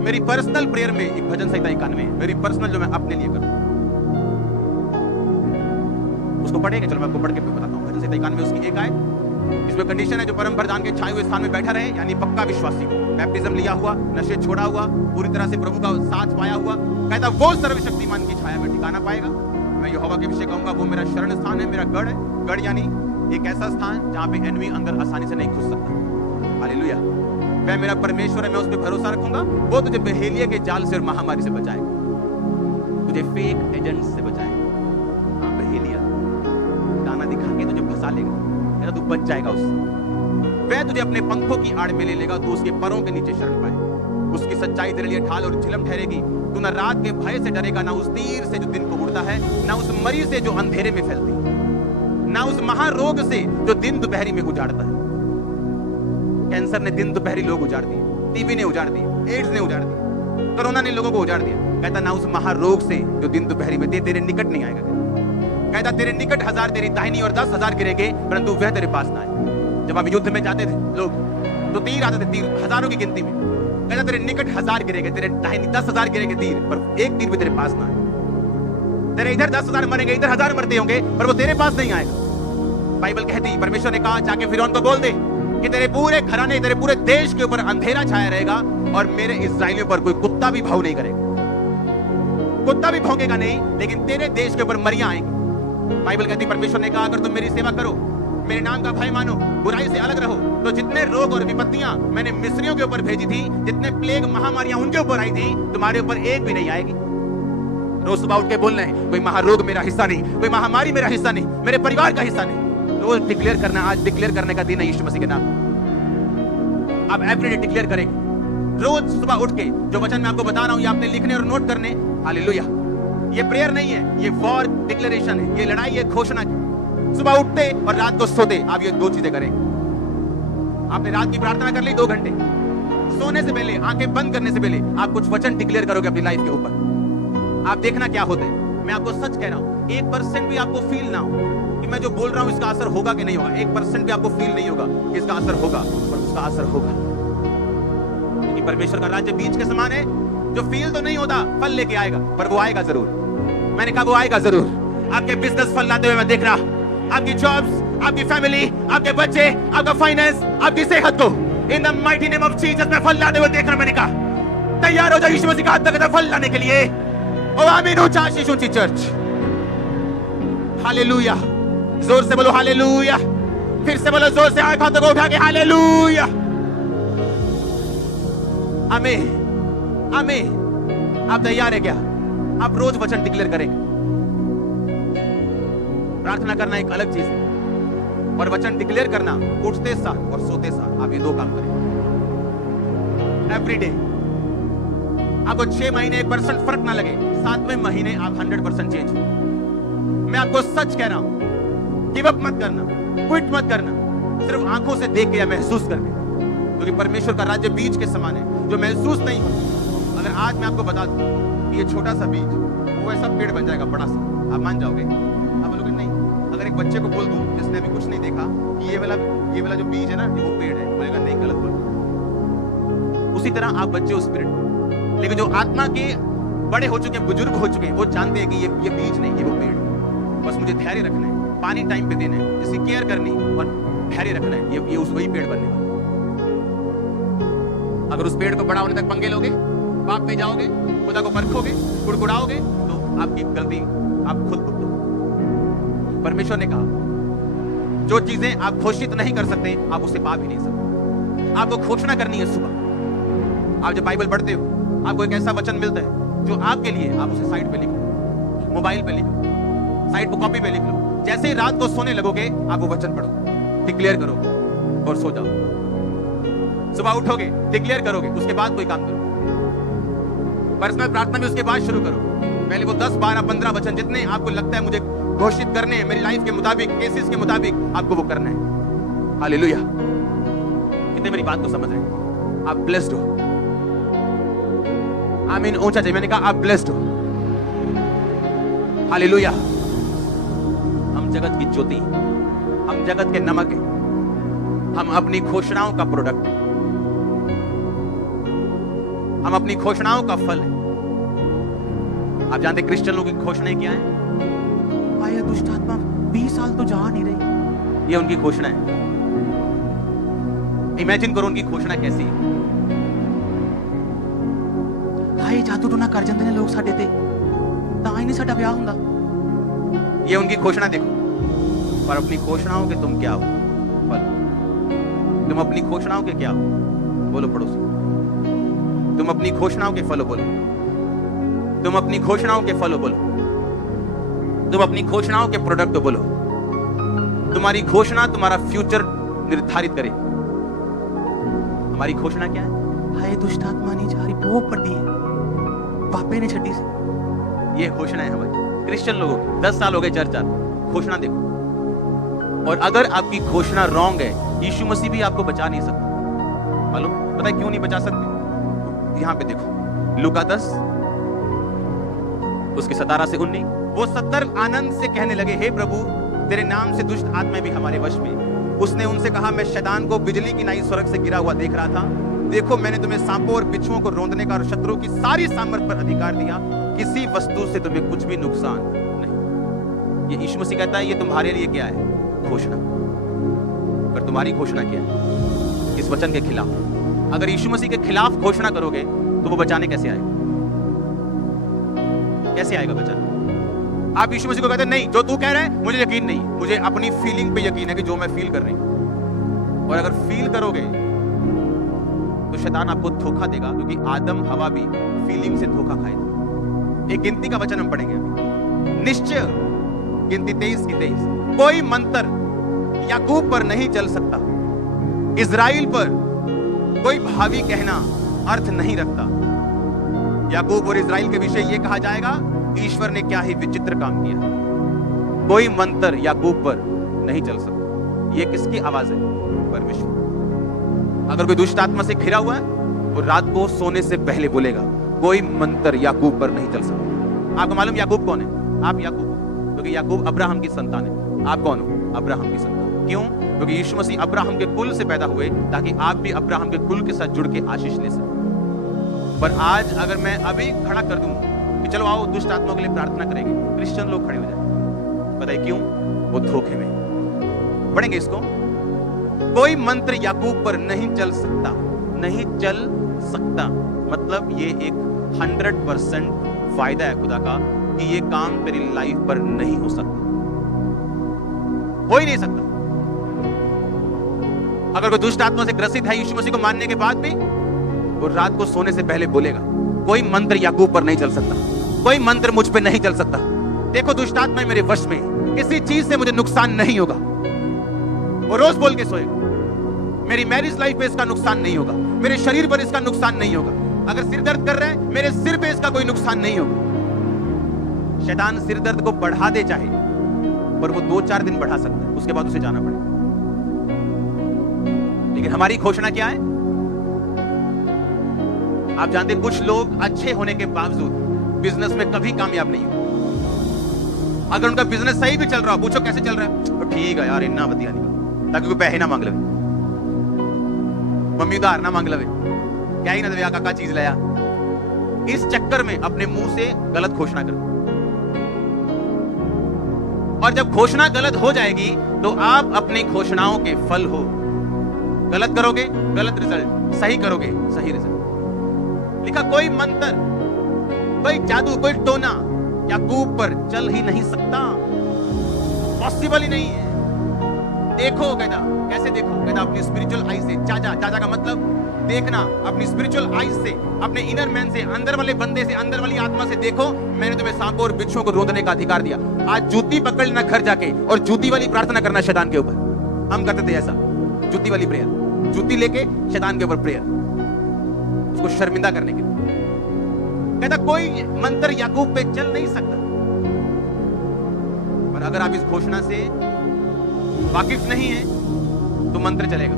मेरी पर्सनल प्रेयर में एक भजन संहिता 91 है, मेरी पर्सनल, जो मैं अपने लिए करूं। उसको पढ़ेंगे, चलो मैं आपको पढ़ के बताता हूं। भजन संहिता 91 उसकी एक आयत, इसमें कंडीशन है जो परम प्रधान के छाए हुए स्थान में बैठा रहे, यानी पक्का विश्वासी हो, बैप्टिज्म लिया हुआ, नशे छोड़ा हुआ, पूरी तरह से प्रभु का साथ पाया हुआ, कहता वो सर्वशक्तिमान की छाया में ठिकाना पाएगा। मैं यहोवा के विषय कहूंगा, वो मेरा शरण स्थान है, मेरा गढ़ है। गढ़ यानी एक ऐसा स्थान जहां पे एनिमी अंदर आसानी से नहीं घुस सकता। हालेलुया। वह मेरा परमेश्वर है, मैं उस पर भरोसा रखूंगा। वो तुझे बहेलिया के जाल से और महामारी से बचाएगा, तुझे फेक एजेंट से बचाएगा। हाँ, बहेलिया दाना दिखा के तुझे फंसा लेगा, तू बच जाएगा उससे। वह तुझे अपने पंखों की आड़ में ले लेगा, तू उसके परों के नीचे शरण पाएगा। उसकी सच्चाई तेरे लिए ढाल और झिलम ठहरेगी। तू न रात के भय से डरेगा, ना उस तीर से जो दिन को उड़ता है, ना उस मरी से जो अंधेरे में फैलती है, ना उस महारोग से जो दिन दोपहरी में उजाड़ता है। कैंसर ने दिन दोपहरी लोग उजाड़ दिए, टीबी ने उजाड़ दिए, एड्स ने उजाड़ दिया, कोरोना ने लोगों को उजाड़ दिया। कहता ना उस महारोग से जो दिन दोपहरी में तेरे निकट नहीं आएगा। कहता तेरे निकट 1000 तेरी दाहिनी और 10,000 गिरेंगे, परंतु वह तेरे पास ना आए। जब आप युद्ध में जाते थे लोग, तो तीर आते थे, तीर हजारों की गिनती में। कहता तेरे निकट 1000 गिरेंगे, तेरे दाहिनी 10,000 गिरेंगे तीर, पर एक तीर भी तेरे पास ना आए। तेरे इधर 10,000 मरेंगे, इधर 1000 मरते होंगे, पर वो तेरे पास नहीं आएगा। बाइबल कहती, परमेश्वर ने कहा जाके फिरौन को बोल दे कि तेरे पूरे घराने, तेरे पूरे देश के ऊपर अंधेरा छाया रहेगा, और मेरे इस्राएलियों पर कोई कुत्ता भी भाव नहीं करेगा। कुत्ता भी भौंकेगा नहीं, लेकिन तेरे देश के ऊपर मरियां आएंगी। बाइबल कहती, परमेश्वर ने कहा अगर तुम मेरी सेवा करो, मेरे नाम का भय मानो, बुराई से अलग रहो, तो जितने रोग और विपत्तियां मैंने मिस्रियों के ऊपर भेजी थी, जितने प्लेग महामारियां उनके ऊपर आई थी, तुम्हारे ऊपर एक भी नहीं आएगी। रोज सुबह उठ के बोलना है, कोई महारोग मेरा हिस्सा नहीं, कोई महामारी मेरा हिस्सा नहीं, मेरे परिवार का हिस्सा नहीं। रोज डिक्लेयर करना, आज डिक्लेयर करने का दिन है यीशु मसीह के नाम। आप एवरीडे डिक्लेयर करेंगे। रोज सुबह उठ के जो वचन मैं आपको बता रहा हूं, ये आपने लिखने और नोट करने। हालेलुया। ये प्रेयर नहीं है, ये वॉर डिक्लेरेशन है, ये लड़ाई है घोषणा की। सुबह उठते और रात को सोते आप ये 2 चीजें करेंगे। आपने रात की प्रार्थना कर ली 2 घंटे, सोने से पहले, आंखें बंद करने से पहले आप कुछ वचन डिक्लेयर करोगे अपनी लाइफ के ऊपर। आप देखना क्या होता है। मैं आपको सच कह रहा हूं, 1% भी आपको फील ना हो कि मैं जो बोल रहा हूं इसका असर होगा कि नहीं होगा। 1% भी आपको फील नहीं होगा कि इसका असर होगा, पर उसका असर होगा। क्योंकि परमेश्वर का राज्य बीज के समान है, जो फील तो नहीं होता, फल लेके आएगा, पर वो आएगा जरूर। मैंने कहा वो आएगा जरूर। आपके बिजनेस फल लाते हुए मैं देख रहा, आपकी जॉब्स, आपकी फैमिली, आपके बच्चे, आपका फाइनेंस, आपकी सेहत को in the mighty name of Jesus में फल लाते हुए देख रहा। मैंने कहा तैयार हो जाओ यीशु मसीह का हाथ तक फल लाने के लिए। ओ आमीन। ऊंचा आशीष ऊंची चर्च। हालेलुया। जोर से बोलो हालेलुया। फिर से बोलो जोर से, हाथ को उठा के हालेलुया। आमीन आमीन। आप तैयार है क्या? आप रोज वचन डिक्लेयर करेंगे। प्रार्थना करना एक अलग चीज है, और वचन डिक्लेयर करना उठते साथ और सोते साथ आप ये 2 काम करें एवरी डे। आपको 6 महीने 1% फर्क ना लगे, 7वें महीने आप 100% चेंज हो। मैं आपको सच कह रहा हूं, गिव अप मत करना, क्विट मत करना, सिर्फ आंखों से देख के या महसूस करके, क्योंकि परमेश्वर का राज्य बीज के समान है जो महसूस नहीं हो। अगर आज मैं आपको बता दूं कि ये छोटा सा बीज वो ऐसा पेड़ बन जाएगा बड़ा सा, आप मान जाओगे? आप बोलोगे नहीं। अगर एक बच्चे को बोल दूं जिसने अभी कुछ नहीं देखा कि ये वाला जो बीज है ना, ये वो पेड़ है, बोलेगा नहीं, गलत बोल। उसी तरह आप बच्चे हो स्पिरिट, लेकिन जो आत्मा के बड़े हो चुके हैं, बुजुर्ग हो चुके हैं, वो जानते हैं कि ये बीज नहीं, ये वो पेड़ है। बस मुझे धैर्य रखना है, पानी टाइम पे देना है, इसकी केयर करनी और धैर्य रखना है, ये उस वही पेड़ बनने वाला। अगर उस पेड़ को बड़ा होने तक पंगे लोगे, पाप में जाओगे, खुदा को परखोगे, कुड़कुड़ाओगे, तो आपकी गलती आप खुद भुगतोगे। परमेश्वर ने कहा जो चीजें आप घोषित नहीं कर सकते, आप उसे पा भी नहीं सकते। आपको घोषणा करनी है सुबह। आप जब बाइबल पढ़ते हो, आपको एक ऐसा वचन मिलता है जो आपके लिए, आप उसे साइड पे लिख लो, मोबाइल पे लिख लो, साइड पे कॉपी पे लिख लो। जैसे ही रात को सोने लगोगे, आप वो वचन पढ़ो, डिक्लेयर करो और सो जाओ। सुबह उठोगे, डिक्लेयर करोगे, उसके बाद कोई काम करो। पर्सनल प्रार्थना भी उसके बाद शुरू करो। पहले वो 10, 12, 15 वचन जितने आपको लगता है मुझे घोषित करने हैं मेरी लाइफ के मुताबिक, केसेस के मुताबिक, आपको वो करना है। हालेलुया। कितने मेरी बात को समझ रहे हैं? आप ब्लेस्ड हो। आमीन। ऊंचा चाहिए। मैंने कहा आप ब्लेस्ड हो। हालेलुया। हम जगत की ज्योति, हम जगत के नमक हैं, हम अपनी घोषणाओं का प्रोडक्ट हैं, हम अपनी घोषणाओं का फल है। आप जानते क्रिश्चियन लोगों की घोषणाएं क्या है? आया दुष्ट आत्मा 20 साल तो जा नहीं रही, ये उनकी घोषणा है। इमेजिन करो उनकी घोषणा कैसी है। हाय जादू टोना कर जाते ने लोग साडे ते, तां ही नहीं साडा ब्याह हुंदा, ये उनकी घोषणा देखो। पर अपनी घोषणाओं के तुम क्या हो? फल। तुम अपनी घोषणाओं के क्या हो? बोलो पड़ोसी। तुम अपनी घोषणाओं के फल बोलो। तुम अपनी घोषणाओं के फल बोलो। तुम अपनी घोषणाओं के प्रोडक्ट बोलो। तुम्हारी घोषणा तुम्हारा फ्यूचर निर्धारित करे। हमारी घोषणा क्या है? हाय दुष्ट आत्मा नहीं जा रही, बहुत पड़ी है, पापे ने छड्डी से। ये घोषणा है हमारी क्रिश्चियन लोगों की। 10 साल हो गए चर्च आते। घोषणा देखो। और अगर आपकी घोषणा रॉन्ग है, यीशु मसीह भी आपको बचा नहीं सकता। मालूम? पता है क्यों नहीं बचा सकते? यहां पे देखो, लूका 10 उसके 17 से 19। वो 70 आनंद से कहने लगे, हे प्रभु तेरे नाम से दुष्ट आत्माएं भी हमारे वश में। उसने उनसे कहा, मैं शैतान को बिजली की नाई स्वर्ग से गिरा हुआ देख रहा था। देखो मैंने तुम्हें सांपों और बिच्छुओं को रोंदने का और शत्रु की सारी सामर्थ पर अधिकार दिया, किसी वस्तु से तुम्हें कुछ भी नुकसान नहीं। ये यीशु मसीह कहता है, ये तुम्हारे लिए क्या है? घोषणा। पर तुम्हारी घोषणा क्या है? इस वचन के खिलाफ। अगर यीशु मसीह के खिलाफ घोषणा करोगे तो वो बचाने कैसे आएगा? कैसे आएगा बचाने? आप यीशु मसीह को कहते हैं, नहीं जो तू कह रहा है मुझे यकीन नहीं, मुझे अपनी फीलिंग पे यकीन है कि जो मैं फील कर रही हूं। और अगर फील करोगे तो शैतान आपको धोखा देगा, क्योंकि आदम हवा भी फीलिंग से धोखा खाए थे। एक गिनती का वचन हम पढ़ेंगे अभी। निश्चय, गिनती 23 की 23, कोई मंत्र याकूब पर नहीं चल सकता, इजराइल पर कोई भावी कहना अर्थ नहीं रखता। याकूब और इजराइल के विषय ये कहा जाएगा, ईश्वर ने क्या ही विचित्र काम किया। कोई मंत्र याकूब पर नहीं चल सकता। ये किसकी आवाज है? परमेश्वर। अगर कोई दुष्ट आत्मा से घिरा हुआ है, वो रात को सोने से पहले बोलेगा, कोई मंत्र याकूब पर नहीं चल सकता। आपको मालूम याकूब कौन है? आप याकूब, क्योंकि याकूब अब्राहम की संतान है। आप कौन हो? अब्राहम की संतान। क्यों? क्योंकि यीशु मसीह अब्राहम के कुल से पैदा हुए, ताकि आप भी अब्राहम के कुल के साथ जुड़ के आशीष ले सकें। पर आज अगर मैं अभी खड़ा कर दूं कि चलो आओ दुष्ट आत्माओं के लिए प्रार्थना करेंगे, क्रिश्चियन लोग खड़े हो जाए। पता है क्यों? वो धोखे में। पढ़ेंगे इसको। कोई मंत्र याकूब पर नहीं चल सकता। नहीं चल सकता मतलब ये एक 100% फायदा है खुदा का कि ये काम तेरी लाइफ पर नहीं हो सकता, हो ही नहीं सकता। अगर कोई दुष्ट आत्मा से ग्रसित है यीशु मसीह को मानने के बाद भी, वो रात को सोने से पहले बोलेगा, कोई मंत्र याकूब पर नहीं चल सकता, कोई मंत्र मुझ पे नहीं चल सकता। देखो दुष्ट आत्मा मेरे वश में, किसी चीज से मुझे नुकसान नहीं होगा। वो रोज बोल के सोएगा, मेरी मैरिज लाइफ पे इसका नुकसान नहीं होगा, मेरे शरीर पर इसका नुकसान नहीं होगा। अगर सिर दर्द कर रहा है, मेरे सिर पे इसका कोई नुकसान नहीं होगा। शैतान सिर दर्द को बढ़ा दे चाहे, पर वो 2-4 दिन बढ़ा सकता है, उसके बाद उसे जाना पड़ेगा। लेकिन हमारी घोषणा क्या है? आप जानते हैं कुछ लोग अच्छे होने के बावजूद बिजनेस में कभी कामयाब नहीं हो। अगर उनका बिजनेस सही भी चल रहा हो, पूछो कैसे चल रहा है, तो ठीक है यार, इतना बढ़िया नहीं, ताकि कोई पैसे ना मांग लवे, मम्मी उधार ना मांग लवे, क्या ही ना दे काका चीज लाया। इस चक्कर में अपने मुंह से गलत घोषणा कर, और जब घोषणा गलत हो जाएगी तो आप अपनी घोषणाओं के फल हो। गलत करोगे गलत रिजल्ट, सही करोगे सही रिजल्ट। लिखा कोई मंत्र, कोई जादू, कोई टोना याकूब पर चल ही नहीं सकता, पॉसिबल ही नहीं है। देखो कहता, कैसे देखो? कहता अपनी स्पिरिचुअल आई से। चाचा, चाचा का मतलब देखना, अपनी स्पिरिचुअल आई से, अपने इनर मैन से, अंदर वाले बंदे से, अंदर वाली आत्मा से देखो, मैंने तुम्हें सांपों और बिच्छुओं को रोंदने का अधिकार दिया। आज जूती पकड़ लेना घर जाके और जूती वाली प्रार्थना करना शैतान के ऊपर। हम करते थे ऐसा, जूती वाली प्रेयर, जूती लेके शैतान के ऊपर प्रेयर, उसको शर्मिंदा करने के लिए। कहता कोई मंत्र याकूब पे चल नहीं सकता। पर अगर आप इस घोषणा से वाकिफ नहीं है तो मंत्र चलेगा,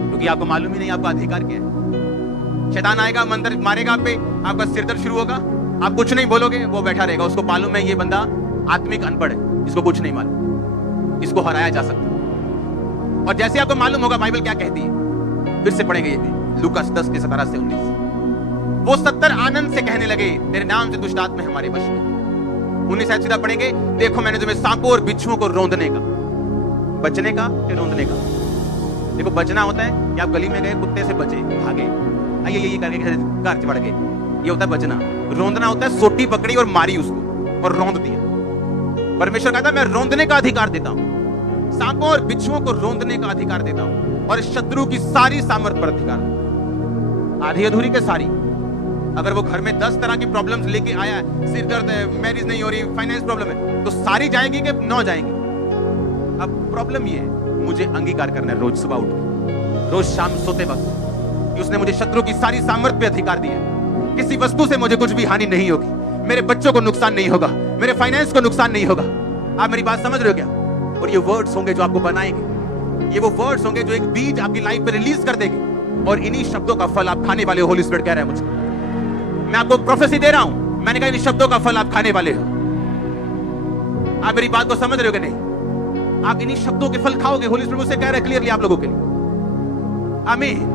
क्योंकि आपको मालूम ही नहीं आपका अधिकार क्या है। शैतान आएगा, मंत्र मारेगा आप पे, आपका सिरदर्द शुरू होगा, आप कुछ नहीं बोलोगे, वो बैठा रहेगा, उसको मालूम है ये बंदा आत्मिक अनपढ़ है, इसको कुछ नहीं मालूम, इसको हराया जा सकता। और जैसे आपको मालूम होगा बाइबल क्या कहती है, फिर से पढ़ेंगे ये लूकास 10 के 17 से 19। वो 70 आनंद से कहने लगे, तेरे नाम से दुष्ट आत्मा हमारे वश में। 19 शायद सीधा पढ़ेंगे, देखो मैंने तुम्हें सांपों और बिच्छुओं को रौंदने का, बचने का या रौंदने का। देखो बचना होता है कि आप गली में गए, कुत्ते से बचे, भागे, आइए ये करके घर से बढ़ गए, ये होता है बचना। रौंदना होता है सोटी पकड़ी और मारी उसको और रौंद दिया। परमेश्वर कहता है मैं रौंदने का अधिकार देता हूं, सांपों और बिच्छुओं को रौंदने का अधिकार देता हूं, और शत्रु की सारी सामर्थ पर अधिकार। आधी अधूरी के सारी, अगर वो घर में 10 तरह की प्रॉब्लम्स लेके आया है, सिर दर्द है, मैरिज नहीं हो रही, फाइनेंस प्रॉब्लम है, तो सारी जाएगी कि 9 जाएंगी। अब प्रॉब्लम ये है, मुझे अंगीकार करना है रोज सुबह उठ के, रोज शाम सोते वक्त, कि उसने मुझे शत्रु की सारी सामर्थ पे अधिकार दिया। किसी वस्तु से मुझे कुछ भी हानि नहीं होगी, मेरे बच्चों को नुकसान नहीं होगा, मेरे फाइनेंस को नुकसान नहीं होगा। आप मेरी बात समझ रहे हो क्या? और ये वर्ड्स होंगे जो आपको बनाएंगे, ये वो वर्ड्स होंगे जो एक बीज आपकी लाइफ पे रिलीज कर देंगे, और इन्हीं शब्दों का फल आप खाने वाले हो। होली स्पिरिट कह रहा है मुझे, मैं आपको प्रोफेसी दे रहा हूं, मैंने कहा इन शब्दों का फल आप खाने वाले हो। आप मेरी बात को समझ रहे हो कि नहीं? आप इन्हीं शब्दों के फल खाओगे। होली स्पिरिट मुझसे कह रहा है क्लियरली आप लोगों के लिए। आमीन।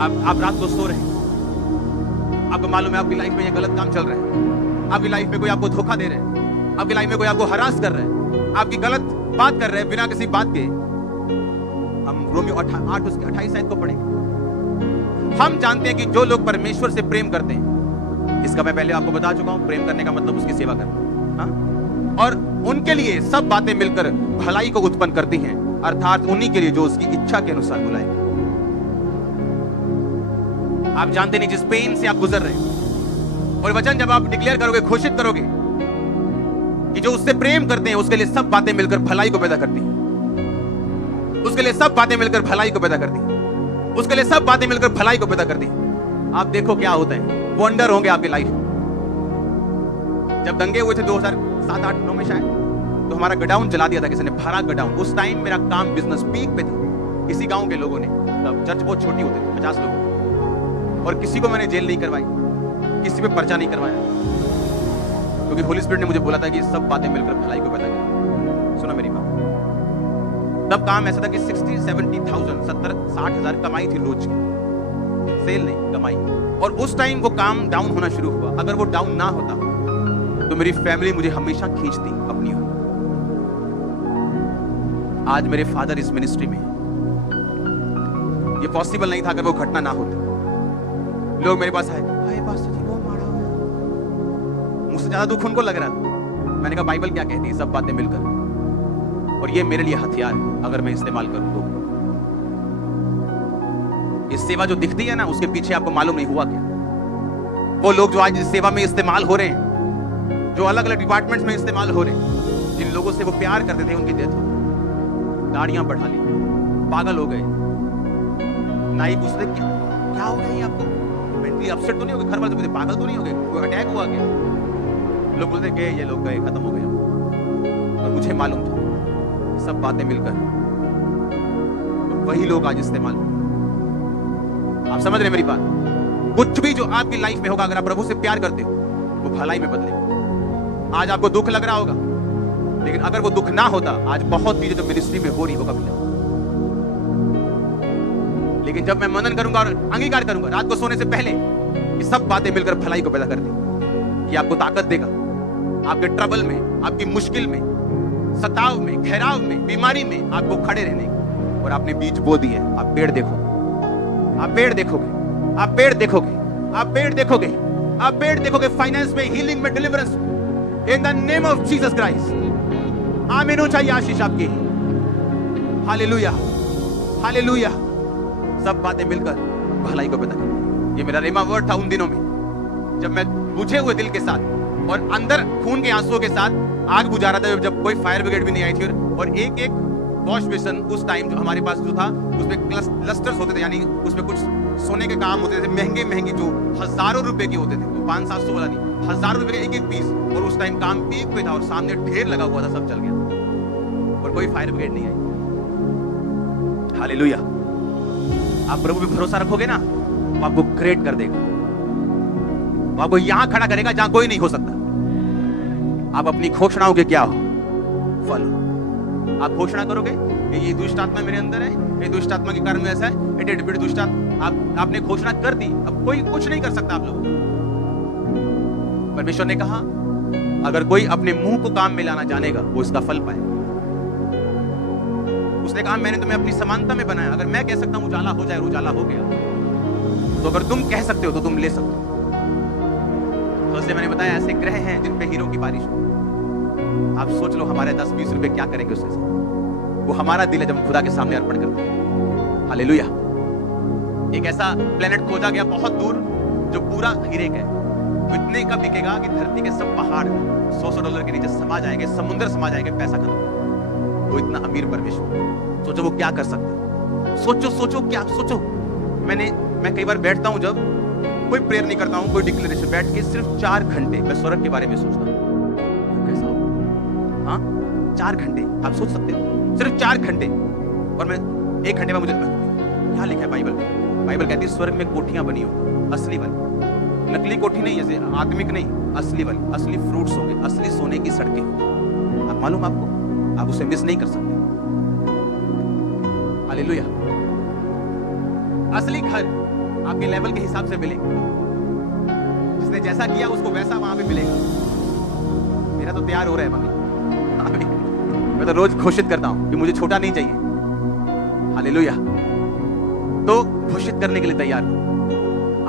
आप रात को सो रहे हैं, आपको मालूम है आपकी लाइफ में ये गलत काम चल रहा है, आपकी लाइफ में कोई आपको धोखा दे रहा है, आपकी लाइफ में कोई आपको हरास कर रहा है, आपकी गलत बात कर रहे हैं बिना किसी बात के। हम रोमियो 8 उसके 28 आयत को पढ़ेंगे। हम जानते हैं कि जो लोग परमेश्वर से प्रेम करते हैं, इसका मैं पहले आपको बता चुका हूं, प्रेम करने का मतलब उसकी सेवा करना, हाँ? और उनके लिए सब बातें मिलकर भलाई को उत्पन्न करती हैं, अर्थात उन्हीं के लिए जो उसकी इच्छा के अनुसार बुलाएंगे। आप जानते नहीं जिस पेन से आप गुजर रहे हैं, और वचन जब आप डिक्लेयर करोगे, घोषित करोगे कि जो उससे प्रेम करते हैं उसके लिए सब बातें मिलकर भलाई को पैदा करती हैं, उसके लिए सब बातें मिलकर भलाई को पैदा करती हैं, उसके लिए सब बातें मिलकर भलाई को पैदा करती हैं। आप देखो क्या होता है, वंडर होंगे आपकी लाइफ में। जब दंगे हुए थे 2007, 8, 9 में शायद, तो हमारा गडाउन जला दिया था किसी ने, भरा गडाउन। उस टाइम मेरा काम बिजनेस पीक पे था। किसी गांव के लोगों ने, तब चर्च बहुत छोटी होती थी, 50 लोग, और किसी को मैंने जेल नहीं करवाई, किसी पे पर्चा नहीं करवाया, क्योंकि होली स्पिरिट ने मुझे बोला था कि सब बातें मिलकर भलाई को पैदा करें। सुना मेरी बात? तब काम ऐसा था कि 60-70,000 70-60 हजार कमाई थी रोज की, सेल नहीं कमाई। और उस टाइम वो काम डाउन होना शुरू हुआ। अगर वो डाउन ना होता तो मेरी फैमिली मुझे हमेशा खींचती अपनी ओर। आज मेरे फादर इस मिनिस्ट्री में, ये पॉसिबल नहीं था अगर वो घटना ना होती। लोग मेरे पास आए, हाय पास्टर जी वो मारा हुआ, मुझसे ज्यादा दुख उनको लग रहा था। मैंने कहा बाइबल क्या कहती है, सब बातें मिलकर, और ये मेरे लिए हथियार है अगर मैं इस्तेमाल करूं तो। इस सेवा जो दिखती है ना, उसके पीछे आपको मालूम नहीं हुआ क्या। वो लोग जो आज इस सेवा में इस्तेमाल हो रहे हैं, जो अलग अलग डिपार्टमेंट्स में इस्तेमाल हो रहे हैं, जिन लोगों से वो प्यार करते थे उनकी डेथ हो गई, दाढ़ियां बढ़ा ली, पागल हो गए। नाई पूछते क्या हो गया, आपको मेंटली अपसेट तो नहीं हो गए? घर वाले बोलते पागल तो नहीं हो गए, कोई अटैक हुआ क्या? लोग बोलते गए, ये लोग गए, खत्म हो गए। और मुझे मालूम था सब बातें मिलकर वही लोग आज इस्तेमाल हो। आप समझ रहे मेरी बात? कुछ भी जो आपकी लाइफ में होगा, अगर आप प्रभु से प्यार करते हो, वो भलाई में बदलेगा। आज आपको दुख लग रहा होगा, लेकिन अगर वो दुख ना होता, आज बहुत चीजें जो मिनिस्ट्री में हो रही होगा भी। लेकिन जब मैं मनन करूंगा और अंगीकार करूंगा रात को सोने से पहले, ये सब बातें मिलकर भलाई को पैदा करती, ये आपको ताकत देगा आपके ट्रबल में, आपकी मुश्किल में, सताव में, घेराव में, बीमारी में आपको खड़े रहने की। और आपने बीज बो दिए, आप पेड़ देखो, आप पेड़ देखोगे, आप पेड़ देखोगे, आप पेड़ देखोगे, आप पेड़ देखोगे, फाइनेंस में, हीलिंग में, डिलीवरेंस में, in the name of Jesus Christ. आमीन हो चाहिए आशीष आपकी। Hallelujah, hallelujah. सब बातें मिलकर भलाई को पैदा कर। ये मेरा रेमा वर्ड था उन दिनों में, जब मैं बुझे हुए दिल के साथ और अंदर खून के आंसुओं के साथ आग बुझा रहा था, जब कोई फायर ब्रिगेड भी नहीं आई थी। और एक वॉश बेसन उस टाइम जो हमारे पास जो था, उसमें लस्टर्स होते थे, यानी उसमें कुछ सोने के काम होते थे महंगे महंगे, जो हजारों रुपए के होते थे, तो 500-700 वाला नहीं, हजारों रुपए के एक एक पीस। और उस टाइम काम पीक पे था और सामने ढेर लगा हुआ था, सब चल गया और कोई फायर ब्रिगेड नहीं आई। हालेलुया। आप प्रभु पे भरोसा रखोगे ना, वो आपको ग्रेट कर देगा, वो आपको यहां खड़ा करेगा जहां कोई नहीं हो सकता। आप अपनी घोषणाओं के क्या हो? फल हो। आप घोषणा करोगे कि ये दुष्ट आत्मा मेरे अंदर है, ये दुष्ट आत्मा के कारण ऐसा है, दुष्ट आत्मा, आपने घोषणा कर दी, अब कोई कुछ नहीं कर सकता आप लोगों को। परमेश्वर ने कहा अगर कोई अपने मुंह को काम में लाना जानेगा वो इसका फल पाए। उसने कहा मैंने तुम्हें अपनी समानता में बनाया, अगर मैं कह सकता हूं उजाला हो जाए, उजाला हो गया, तो अगर तुम कह सकते हो तो तुम ले सकते हो। तो इसलिए मैंने बताया ऐसे ग्रह हैं जिन पे हीरो की बारिश हो। आप सोच लो हमारे 10-20 रुपए क्या करेंगे उसके साथ। वो हमारा दिल है जब हम खुदा के सामने अर्पण करते हैं। हालेलुया। एक ऐसा प्लेनेट खोजा गया बहुत दूर जो पूरा हीरे का है, इतने का बिकेगा कि धरती के सब पहाड़ $100 के नीचे समा जाएंगे, समुद्र समा जाएंगे, पैसा खत्म। वो इतना अमीर परमेश्वर, सोचो वो क्या कर सकता है। सोचो क्या सोचो। मैं कई बार बैठता हूं, जब कोई प्रेयर नहीं करता हूं, कोई डिक्लेरेशन, बैठ के सिर्फ 4 घंटे मैं स्वर्ग के बारे में सोचता हूं। कैसा हो? हाँ, 4 घंटे आप सोच सकते हो, सिर्फ 4 घंटे। और मैं 1 घंटे में मुझे क्या लिखा है बाइबल में? बाइबल कहती है स्वर्ग में कोठियां बनी हो, असली वाली, नकली कोठी नहीं, जैसे आत्मिक नहीं, असली वाली, असली फ्रूट्स होंगे, असली सोने की सड़कें। आप मालूम आपको, आप उसे मिस नहीं कर सकते। हालेलुया। असली घर आपके लेवल के हिसाब से मिलेगा, जिसने जैसा किया उसको वैसा वहां पे मिलेगा। मेरा तो तैयार हो रहा है मम्मी, मैं तो रोज घोषित करता हूं कि मुझे छोटा नहीं चाहिए। हालेलुया। तो घोषित करने के लिए तैयार हो।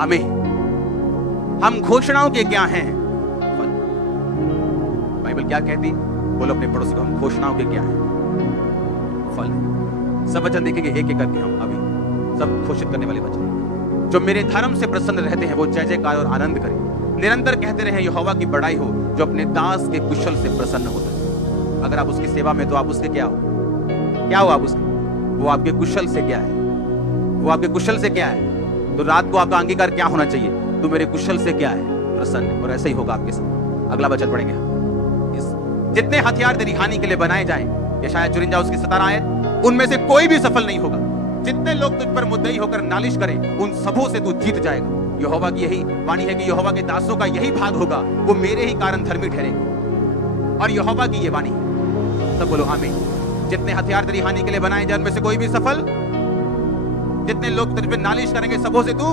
आमीन। हम घोषणाओं के क्या हैं? फल। बाइबल क्या कहती? बोलो अपने पड़ोसी को, हम घोषणाओं के क्या हैं? फल। सब वचन देखेंगे एक एक करके, हम अभी सब घोषित करने वाले वचन। जो मेरे धर्म से प्रसन्न रहते हैं वो जय जयकार और आनंद करें, निरंतर कहते रहे यहोवा की बड़ाई हो, जो अपने दास के कुशल से प्रसन्न होता है। अगर आप उसकी सेवा में, तो आप उसके क्या हो? क्या हो आप उसके? वो आपके कुशल से क्या है? वो आपके कुशल से क्या है? तो रात को आपका अंगीकार क्या होना चाहिए? तू मेरे कुशल से क्या है? प्रसन्न। और ऐसा ही होगा आपके साथ। अगला वचन पढ़ेंगे। जितने हथियार तेरी हानि के लिए बनाए जाएं, यशायाह 54 उसकी 17 आयत, उनमें से कोई भी सफल नहीं होगा। जितने लोग तुझ पर मुद्दई होकर नालिश करें, उन सबों से तू जीत जाएगा। यहोवा की यही वाणी है कि यहोवा के दासों का यही भाग होगा, वो मेरे ही कारण धर्मी ठहरेंगे। और यहोवा की ये वाणी, सब बोलो आमीन। जितने हथियार तेरी हानि के लिए बनाए जाए, उनमें से कोई भी सफल, जितने लोग तुझ पर नालिश करेंगे सबों से तू,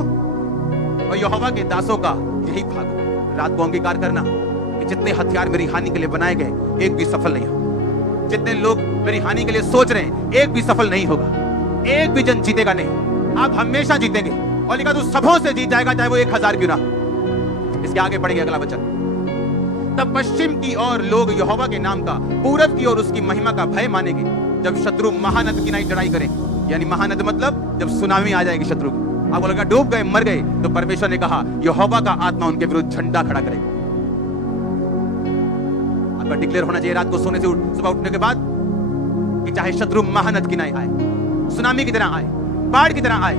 और यहोवा के दासों का यही भाग होगा। रात को अंगीकार करना कि जितने हथियार मेरी हानि के लिए बनाए गए, एक भी सफल नहीं होगा। जितने लोग मेरी हानि के लिए सोच रहे हैं, एक भी सफल नहीं होगा। एक भी जन जीतेगा नहीं, आप हमेशा जीतेंगे। और लिखा तू सबों से जीत जाएगा, चाहे वो 1000 क्यों ना। इसके आगे पढ़ेंगे अगला वचन। तब पश्चिम की ओर लोग यहोवा के नाम का, पूरब की ओर उसकी महिमा का भय मानेंगे, जब शत्रु महानद की नहीं चढ़ाई करें। यानी महानद मतलब जब सुनामी आ जाएगी शत्रु की, आपको लगा डूब गए, मर गए, तो परमेश्वर ने कहा यहोवा का आत्मा उनके विरुद्ध झंडा खड़ा करेगा। आपका डिक्लेयर होना चाहिए रात को सोने से सुबह उठने के बाद कि चाहे शत्रु महानद की नहीं आए, सुनामी की तरह आए, बाढ़ की तरह आए,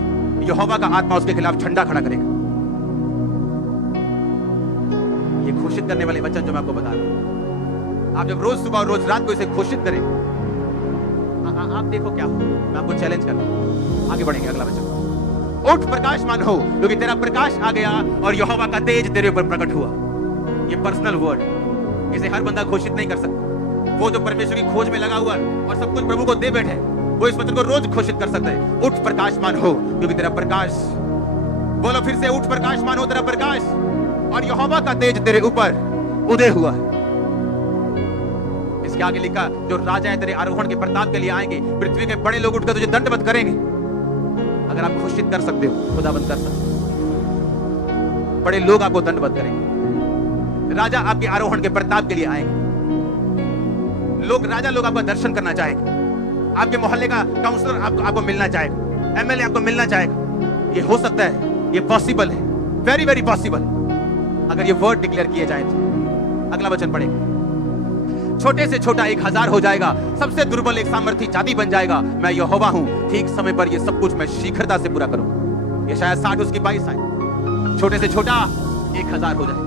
यहोवा का आत्मा उसके खिलाफ झंडा खड़ा करेगा। ये घोषित करने वाले वचन जो मैं आपको बता रहा हूं, आप जब रोज सुबह और रोज रात को इसे घोषित करें, आप देखो क्या हो। मैं आपको चैलेंज कर रहा हूं। आगे बढ़ेंगे अगला वचन। उठ प्रकाशमान हो, क्योंकि तेरा प्रकाश आ गया और यहोवा का तेज तेरे ऊपर प्रकट हुआ। ये पर्सनल वर्ड, इसे हर बंदा घोषित नहीं कर सकता। वो जो परमेश्वर की खोज में लगा हुआ और सब कुछ प्रभु को दे बैठे, वो इस वचन को रोज घोषित कर सकता है। उठ प्रकाशमान हो, क्योंकि तेरा प्रकाश, बोलो फिर से, उठ प्रकाशमान हो, तेरा प्रकाश और यहोवा का तेज तेरे ऊपर उदय हुआ है। इसके आगे लिखा, जो राजा है तेरे आरोहण के प्रताप के लिए आएंगे, पृथ्वी के बड़े लोग उठकर तुझे दंडवत करेंगे। अगर आप घोषित कर सकते हो, खुदाबंद कर सकते हो, बड़े लोग आपको दंडवत करेंगे। राजा आपके आरोहण के प्रताप के लिए आएंगे। राजा लोग आपका दर्शन करना चाहेंगे। आपके मोहल्ले का काउंसलर आपको मिलना चाहेगा, एमएलए आपको मिलना चाहेगा। ये हो सकता है, ये पॉसिबल है, वेरी वेरी पॉसिबल, अगर ये वर्ड डिक्लेयर किए जाए तो। अगला वचन पढ़ेंगे। छोटे से छोटा 1000 हो जाएगा, सबसे दुर्बल एक सामर्थी जाति बन जाएगा। मैं यहोवा हूं, ठीक समय पर ये सब कुछ मैं शीघ्रता से पूरा करूंगा। ये शायद 60 उसकी 22 आए, छोटे से छोटा 1000 हो जाए।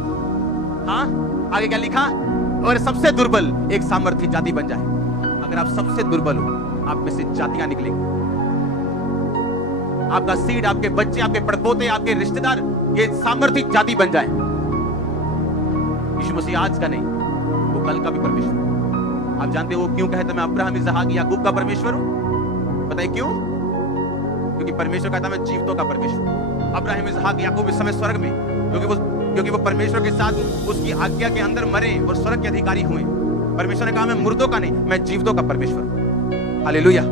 हाँ, आगे क्या लिखा? और सबसे दुर्बल एक सामर्थी जाति बन जाए। अगर आप सबसे दुर्बल हो, आप में से जातियां निकलेंगी। आपका सीड, आपके बच्चे, आपके पड़पोते, आपके रिश्तेदार ये सामर्थी जाति बन जाए। यीशु मसीह आज का नहीं, वो कल का भी परमेश्वर। आप जानते हो वो क्यों कहता मैं अब्राहम, इसहाक, याकूब का परमेश्वर हूं? बताइए क्यों? क्योंकि परमेश्वर कहता मैं जीवितों का परमेश्वर। अब्राहम, इसहाक, याकूब इस समय स्वर्ग में, क्योंकि वो परमेश्वर के साथ उसकी आज्ञा के अंदर मरे और स्वर्ग के अधिकारी हुए। परमेश्वर ने कहा मैं मुर्दों का नहीं, मैं जीवितों का परमेश्वर। हालेलुया।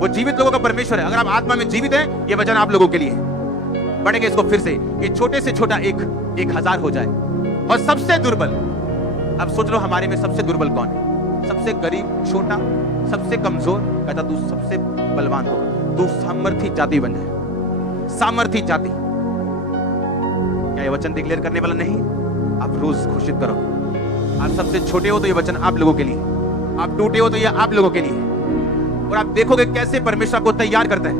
वो जीवित लोगों का परमेश्वर है। अगर आप आत्मा में जीवित हैं, ये वचन आप लोगों के लिए है। पढ़ेंगे इसको फिर से। ये छोटे से छोटा 1000 हो जाए। और सबसे दुर्बल, अब सोच लो हमारे में सबसे दुर्बल कौन है? सबसे गरीब, छोटा, सबसे कमजोर। कहता तू सबसे बलवान हो, तू सामर्थी जाति बन जाए। सामर्थी जाति। क्या ये वचन डिक्लेयर करने वाला नहीं? आप रोज घोषित करो। आप सबसे छोटे हो तो ये वचन आप लोगों के लिए, आप टूटे हो तो ये आप लोगों के लिए। और आप देखोगे कैसे परमेश्वर को तैयार करता है,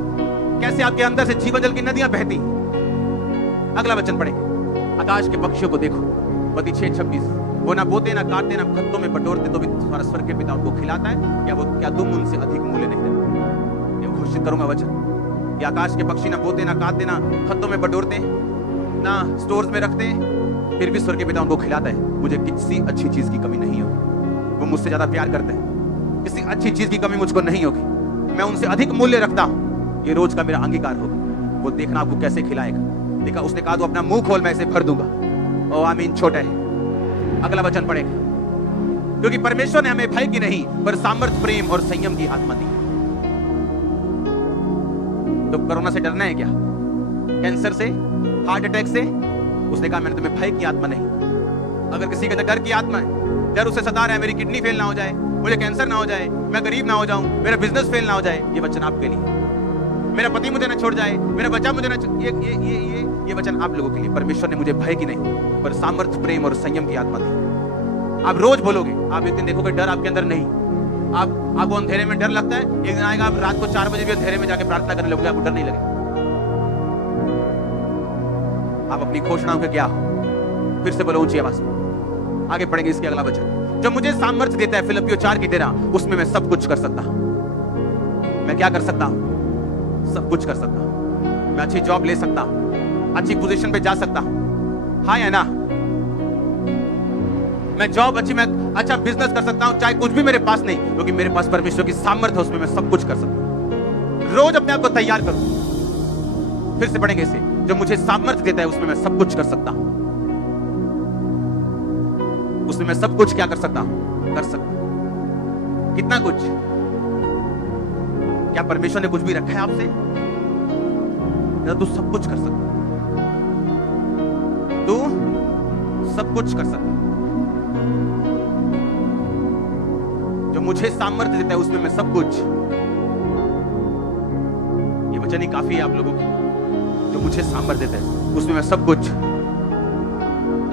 कैसे आपके अंदर से जीवन जल की नदियां बहती। अगला वचन पढ़ेंगे। आकाश के पक्षियों को देखो, मत्ती 6:26। वो ना बोते, ना काटते, ना खत्तों में बटोरते, तो भी तुम्हारा स्वर्ग के पिता उनको खिलाता है। क्या तुम उनसे अधिक मूल्य नहीं देते? ये घोषित करूंगा वचन। ये आकाश के पक्षी ना बोते, ना काटते, ना खत्तों में बटोरते, ना स्टोर्स में रखते, फिर भी स्वर्ग के पिता उनको खिलाता है। मुझे किसी अच्छी चीज की कमी नहीं होगी। वो मुझसे ज्यादा प्यार करते हैं, किसी अच्छी चीज की कमी मुझको नहीं होगी। मैं उनसे अधिक मूल्य रखता हूं। ये रोज का मेरा अंगीकार होगा। वो देखना आपको कैसे खिलाएगा। देखा, उसने कहा तो अपना मुंह खोल, मैं इसे भर दूंगा। ओ आमीन। छोटा है। अगला वचन पढ़ेंगे। क्योंकि परमेश्वर ने हमें भय की नहीं, पर सामर्थ, प्रेम और संयम की आत्मा दी। तो कोरोना से डरना है क्या? कैंसर से, हार्ट अटैक से? उसने कहा मैंने तुम्हें भय की आत्मा नहीं। अगर किसी के डर की आत्मा है, डर उसे सता रहा है, मेरी किडनी फेल ना हो जाए, मुझे कैंसर ना हो जाए, मैं गरीब ना हो जाऊं, मेरा बिजनेस फेल ना हो जाए, ये वचन आपके लिए। मेरा पति मुझे ना छोड़ जाए, मेरा बच्चा मुझे ना, ये वचन आप लोगों के लिए। परमेश्वर ने मुझे भय की नहीं, पर सामर्थ, प्रेम और संयम की आत्मा दी। आप रोज बोलोगे, आप एक दिन देखोगे डर आपके अंदर नहीं। आपको अंधेरे में डर लगता है, एक दिन आएगा आप रात को 4 बजे भी अंधेरे में जाके प्रार्थना करने लगोगे, आपको डर नहीं लगेगा। आप अपनी घोषणाओं के क्या हो? फिर से बोलो ऊंची आवाज में। आगे पढ़ेंगे इसके अगला वचन। जो मुझे सामर्थ्य देता है, फिलिप्पियों 4:13, उसमें मैं सब कुछ कर सकता हूं। मैं क्या कर सकता हूं? सब कुछ कर सकता हूं। मैं अच्छी जॉब ले सकता हूं, अच्छी पोजीशन पे जा सकता हूं। हाँ या ना? मैं अच्छा बिजनेस कर सकता हूं, चाहे कुछ भी मेरे पास नहीं, क्योंकि मेरे पास परमेश्वर की सामर्थ्य है, उसमें मैं सब कुछ कर सकता हूं। रोज अपने आप को तैयार करो। फिर से पढ़ेंगे इसे। जो मुझे सामर्थ्य देता है, उसमें मैं सब कुछ कर सकता हूं। उसमें मैं सब कुछ क्या कर सकता हूं? कर सकता हूं। कितना कुछ? क्या परमेश्वर ने कुछ भी रखा है आपसे? तू सब कुछ कर सकता, तू सब कुछ कर सकता। जो मुझे सामर्थ्य देता है, उसमें मैं सब कुछ। ये वचन ही काफी है आप लोगों के। जो मुझे सामर्थ्य देता है, उसमें मैं सब कुछ।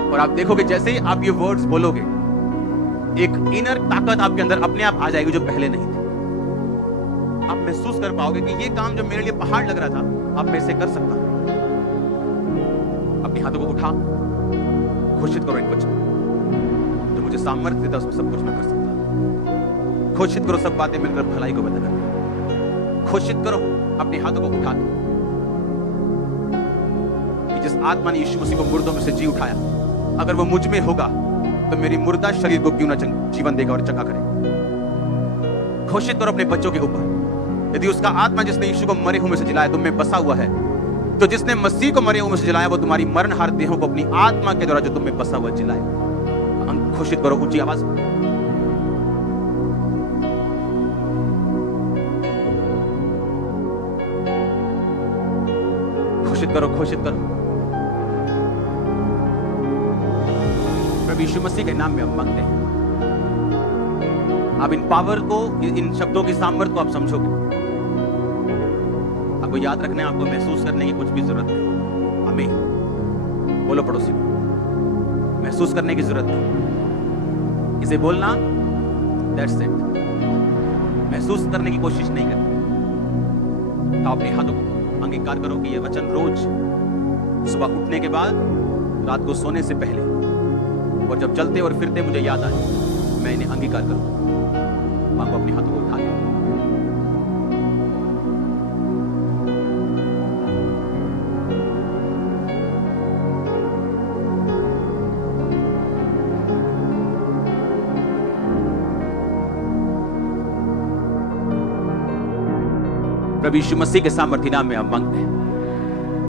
और आप देखोगे जैसे ही आप ये वर्ड्स बोलोगे, एक इनर ताकत आपके अंदर अपने आप आ जाएगी जो पहले नहीं थी। आप महसूस कर पाओगे कि ये काम जो मेरे लिए पहाड़ लग रहा था, अब मैं इसे कर सकता हूं। अपने हाथों को उठा, घोषित करो इन वचन। जो मुझे सामर्थ्य देता है, उसमें सब कुछ मैं कर सकता हूं। घोषित करो सब बातें मिलकर भलाई को बदल। घोषित करो अपने हाथों को उठा के। जिस आत्मा ने यीशु मसीह को मुर्दों में से जी उठाया, अगर वो मुझ में होगा तो मेरी मुर्दा शरीर को क्यों ना जीवन देगा और चंगा करेगा। घोषित करो अपने बच्चों के ऊपर। यदि उसका आत्मा जिसने यीशु को मरे हुए में से जिलाया तुम में बसा हुआ है, तो जिसने मसीह को मरे हुए में से जिलाया, वो तुम्हारी मरणहार देहों को अपनी आत्मा के द्वारा जो तुम में बसा हुआ जिलाएगा। घोषित करो ऊंची आवाज में। घोषित करो, घोषित करो। प्रभु यीशु मसीह के नाम में हम मांगते हैं। आप इन पावर को, इन शब्दों की सामर्थ्य को आप समझोगे। आपको याद रखना है, आपको महसूस करने की कुछ भी जरूरत नहीं। हमें बोलो पड़ोसी को, महसूस करने की जरूरत नहीं। इसे बोलना, दैट्स इट। महसूस करने की कोशिश नहीं करना। तो अपने हाथों को अंगीकार करो कि यह वचन रोज सुबह उठने के बाद, रात को सोने से पहले और जब चलते और फिरते मुझे याद आए, मैं इन्हें अंगीकार करूं। मांगो अपने हाथों को उठा के। प्रभु यीशु मसीह के सामर्थी नाम में हम मांगते हैं।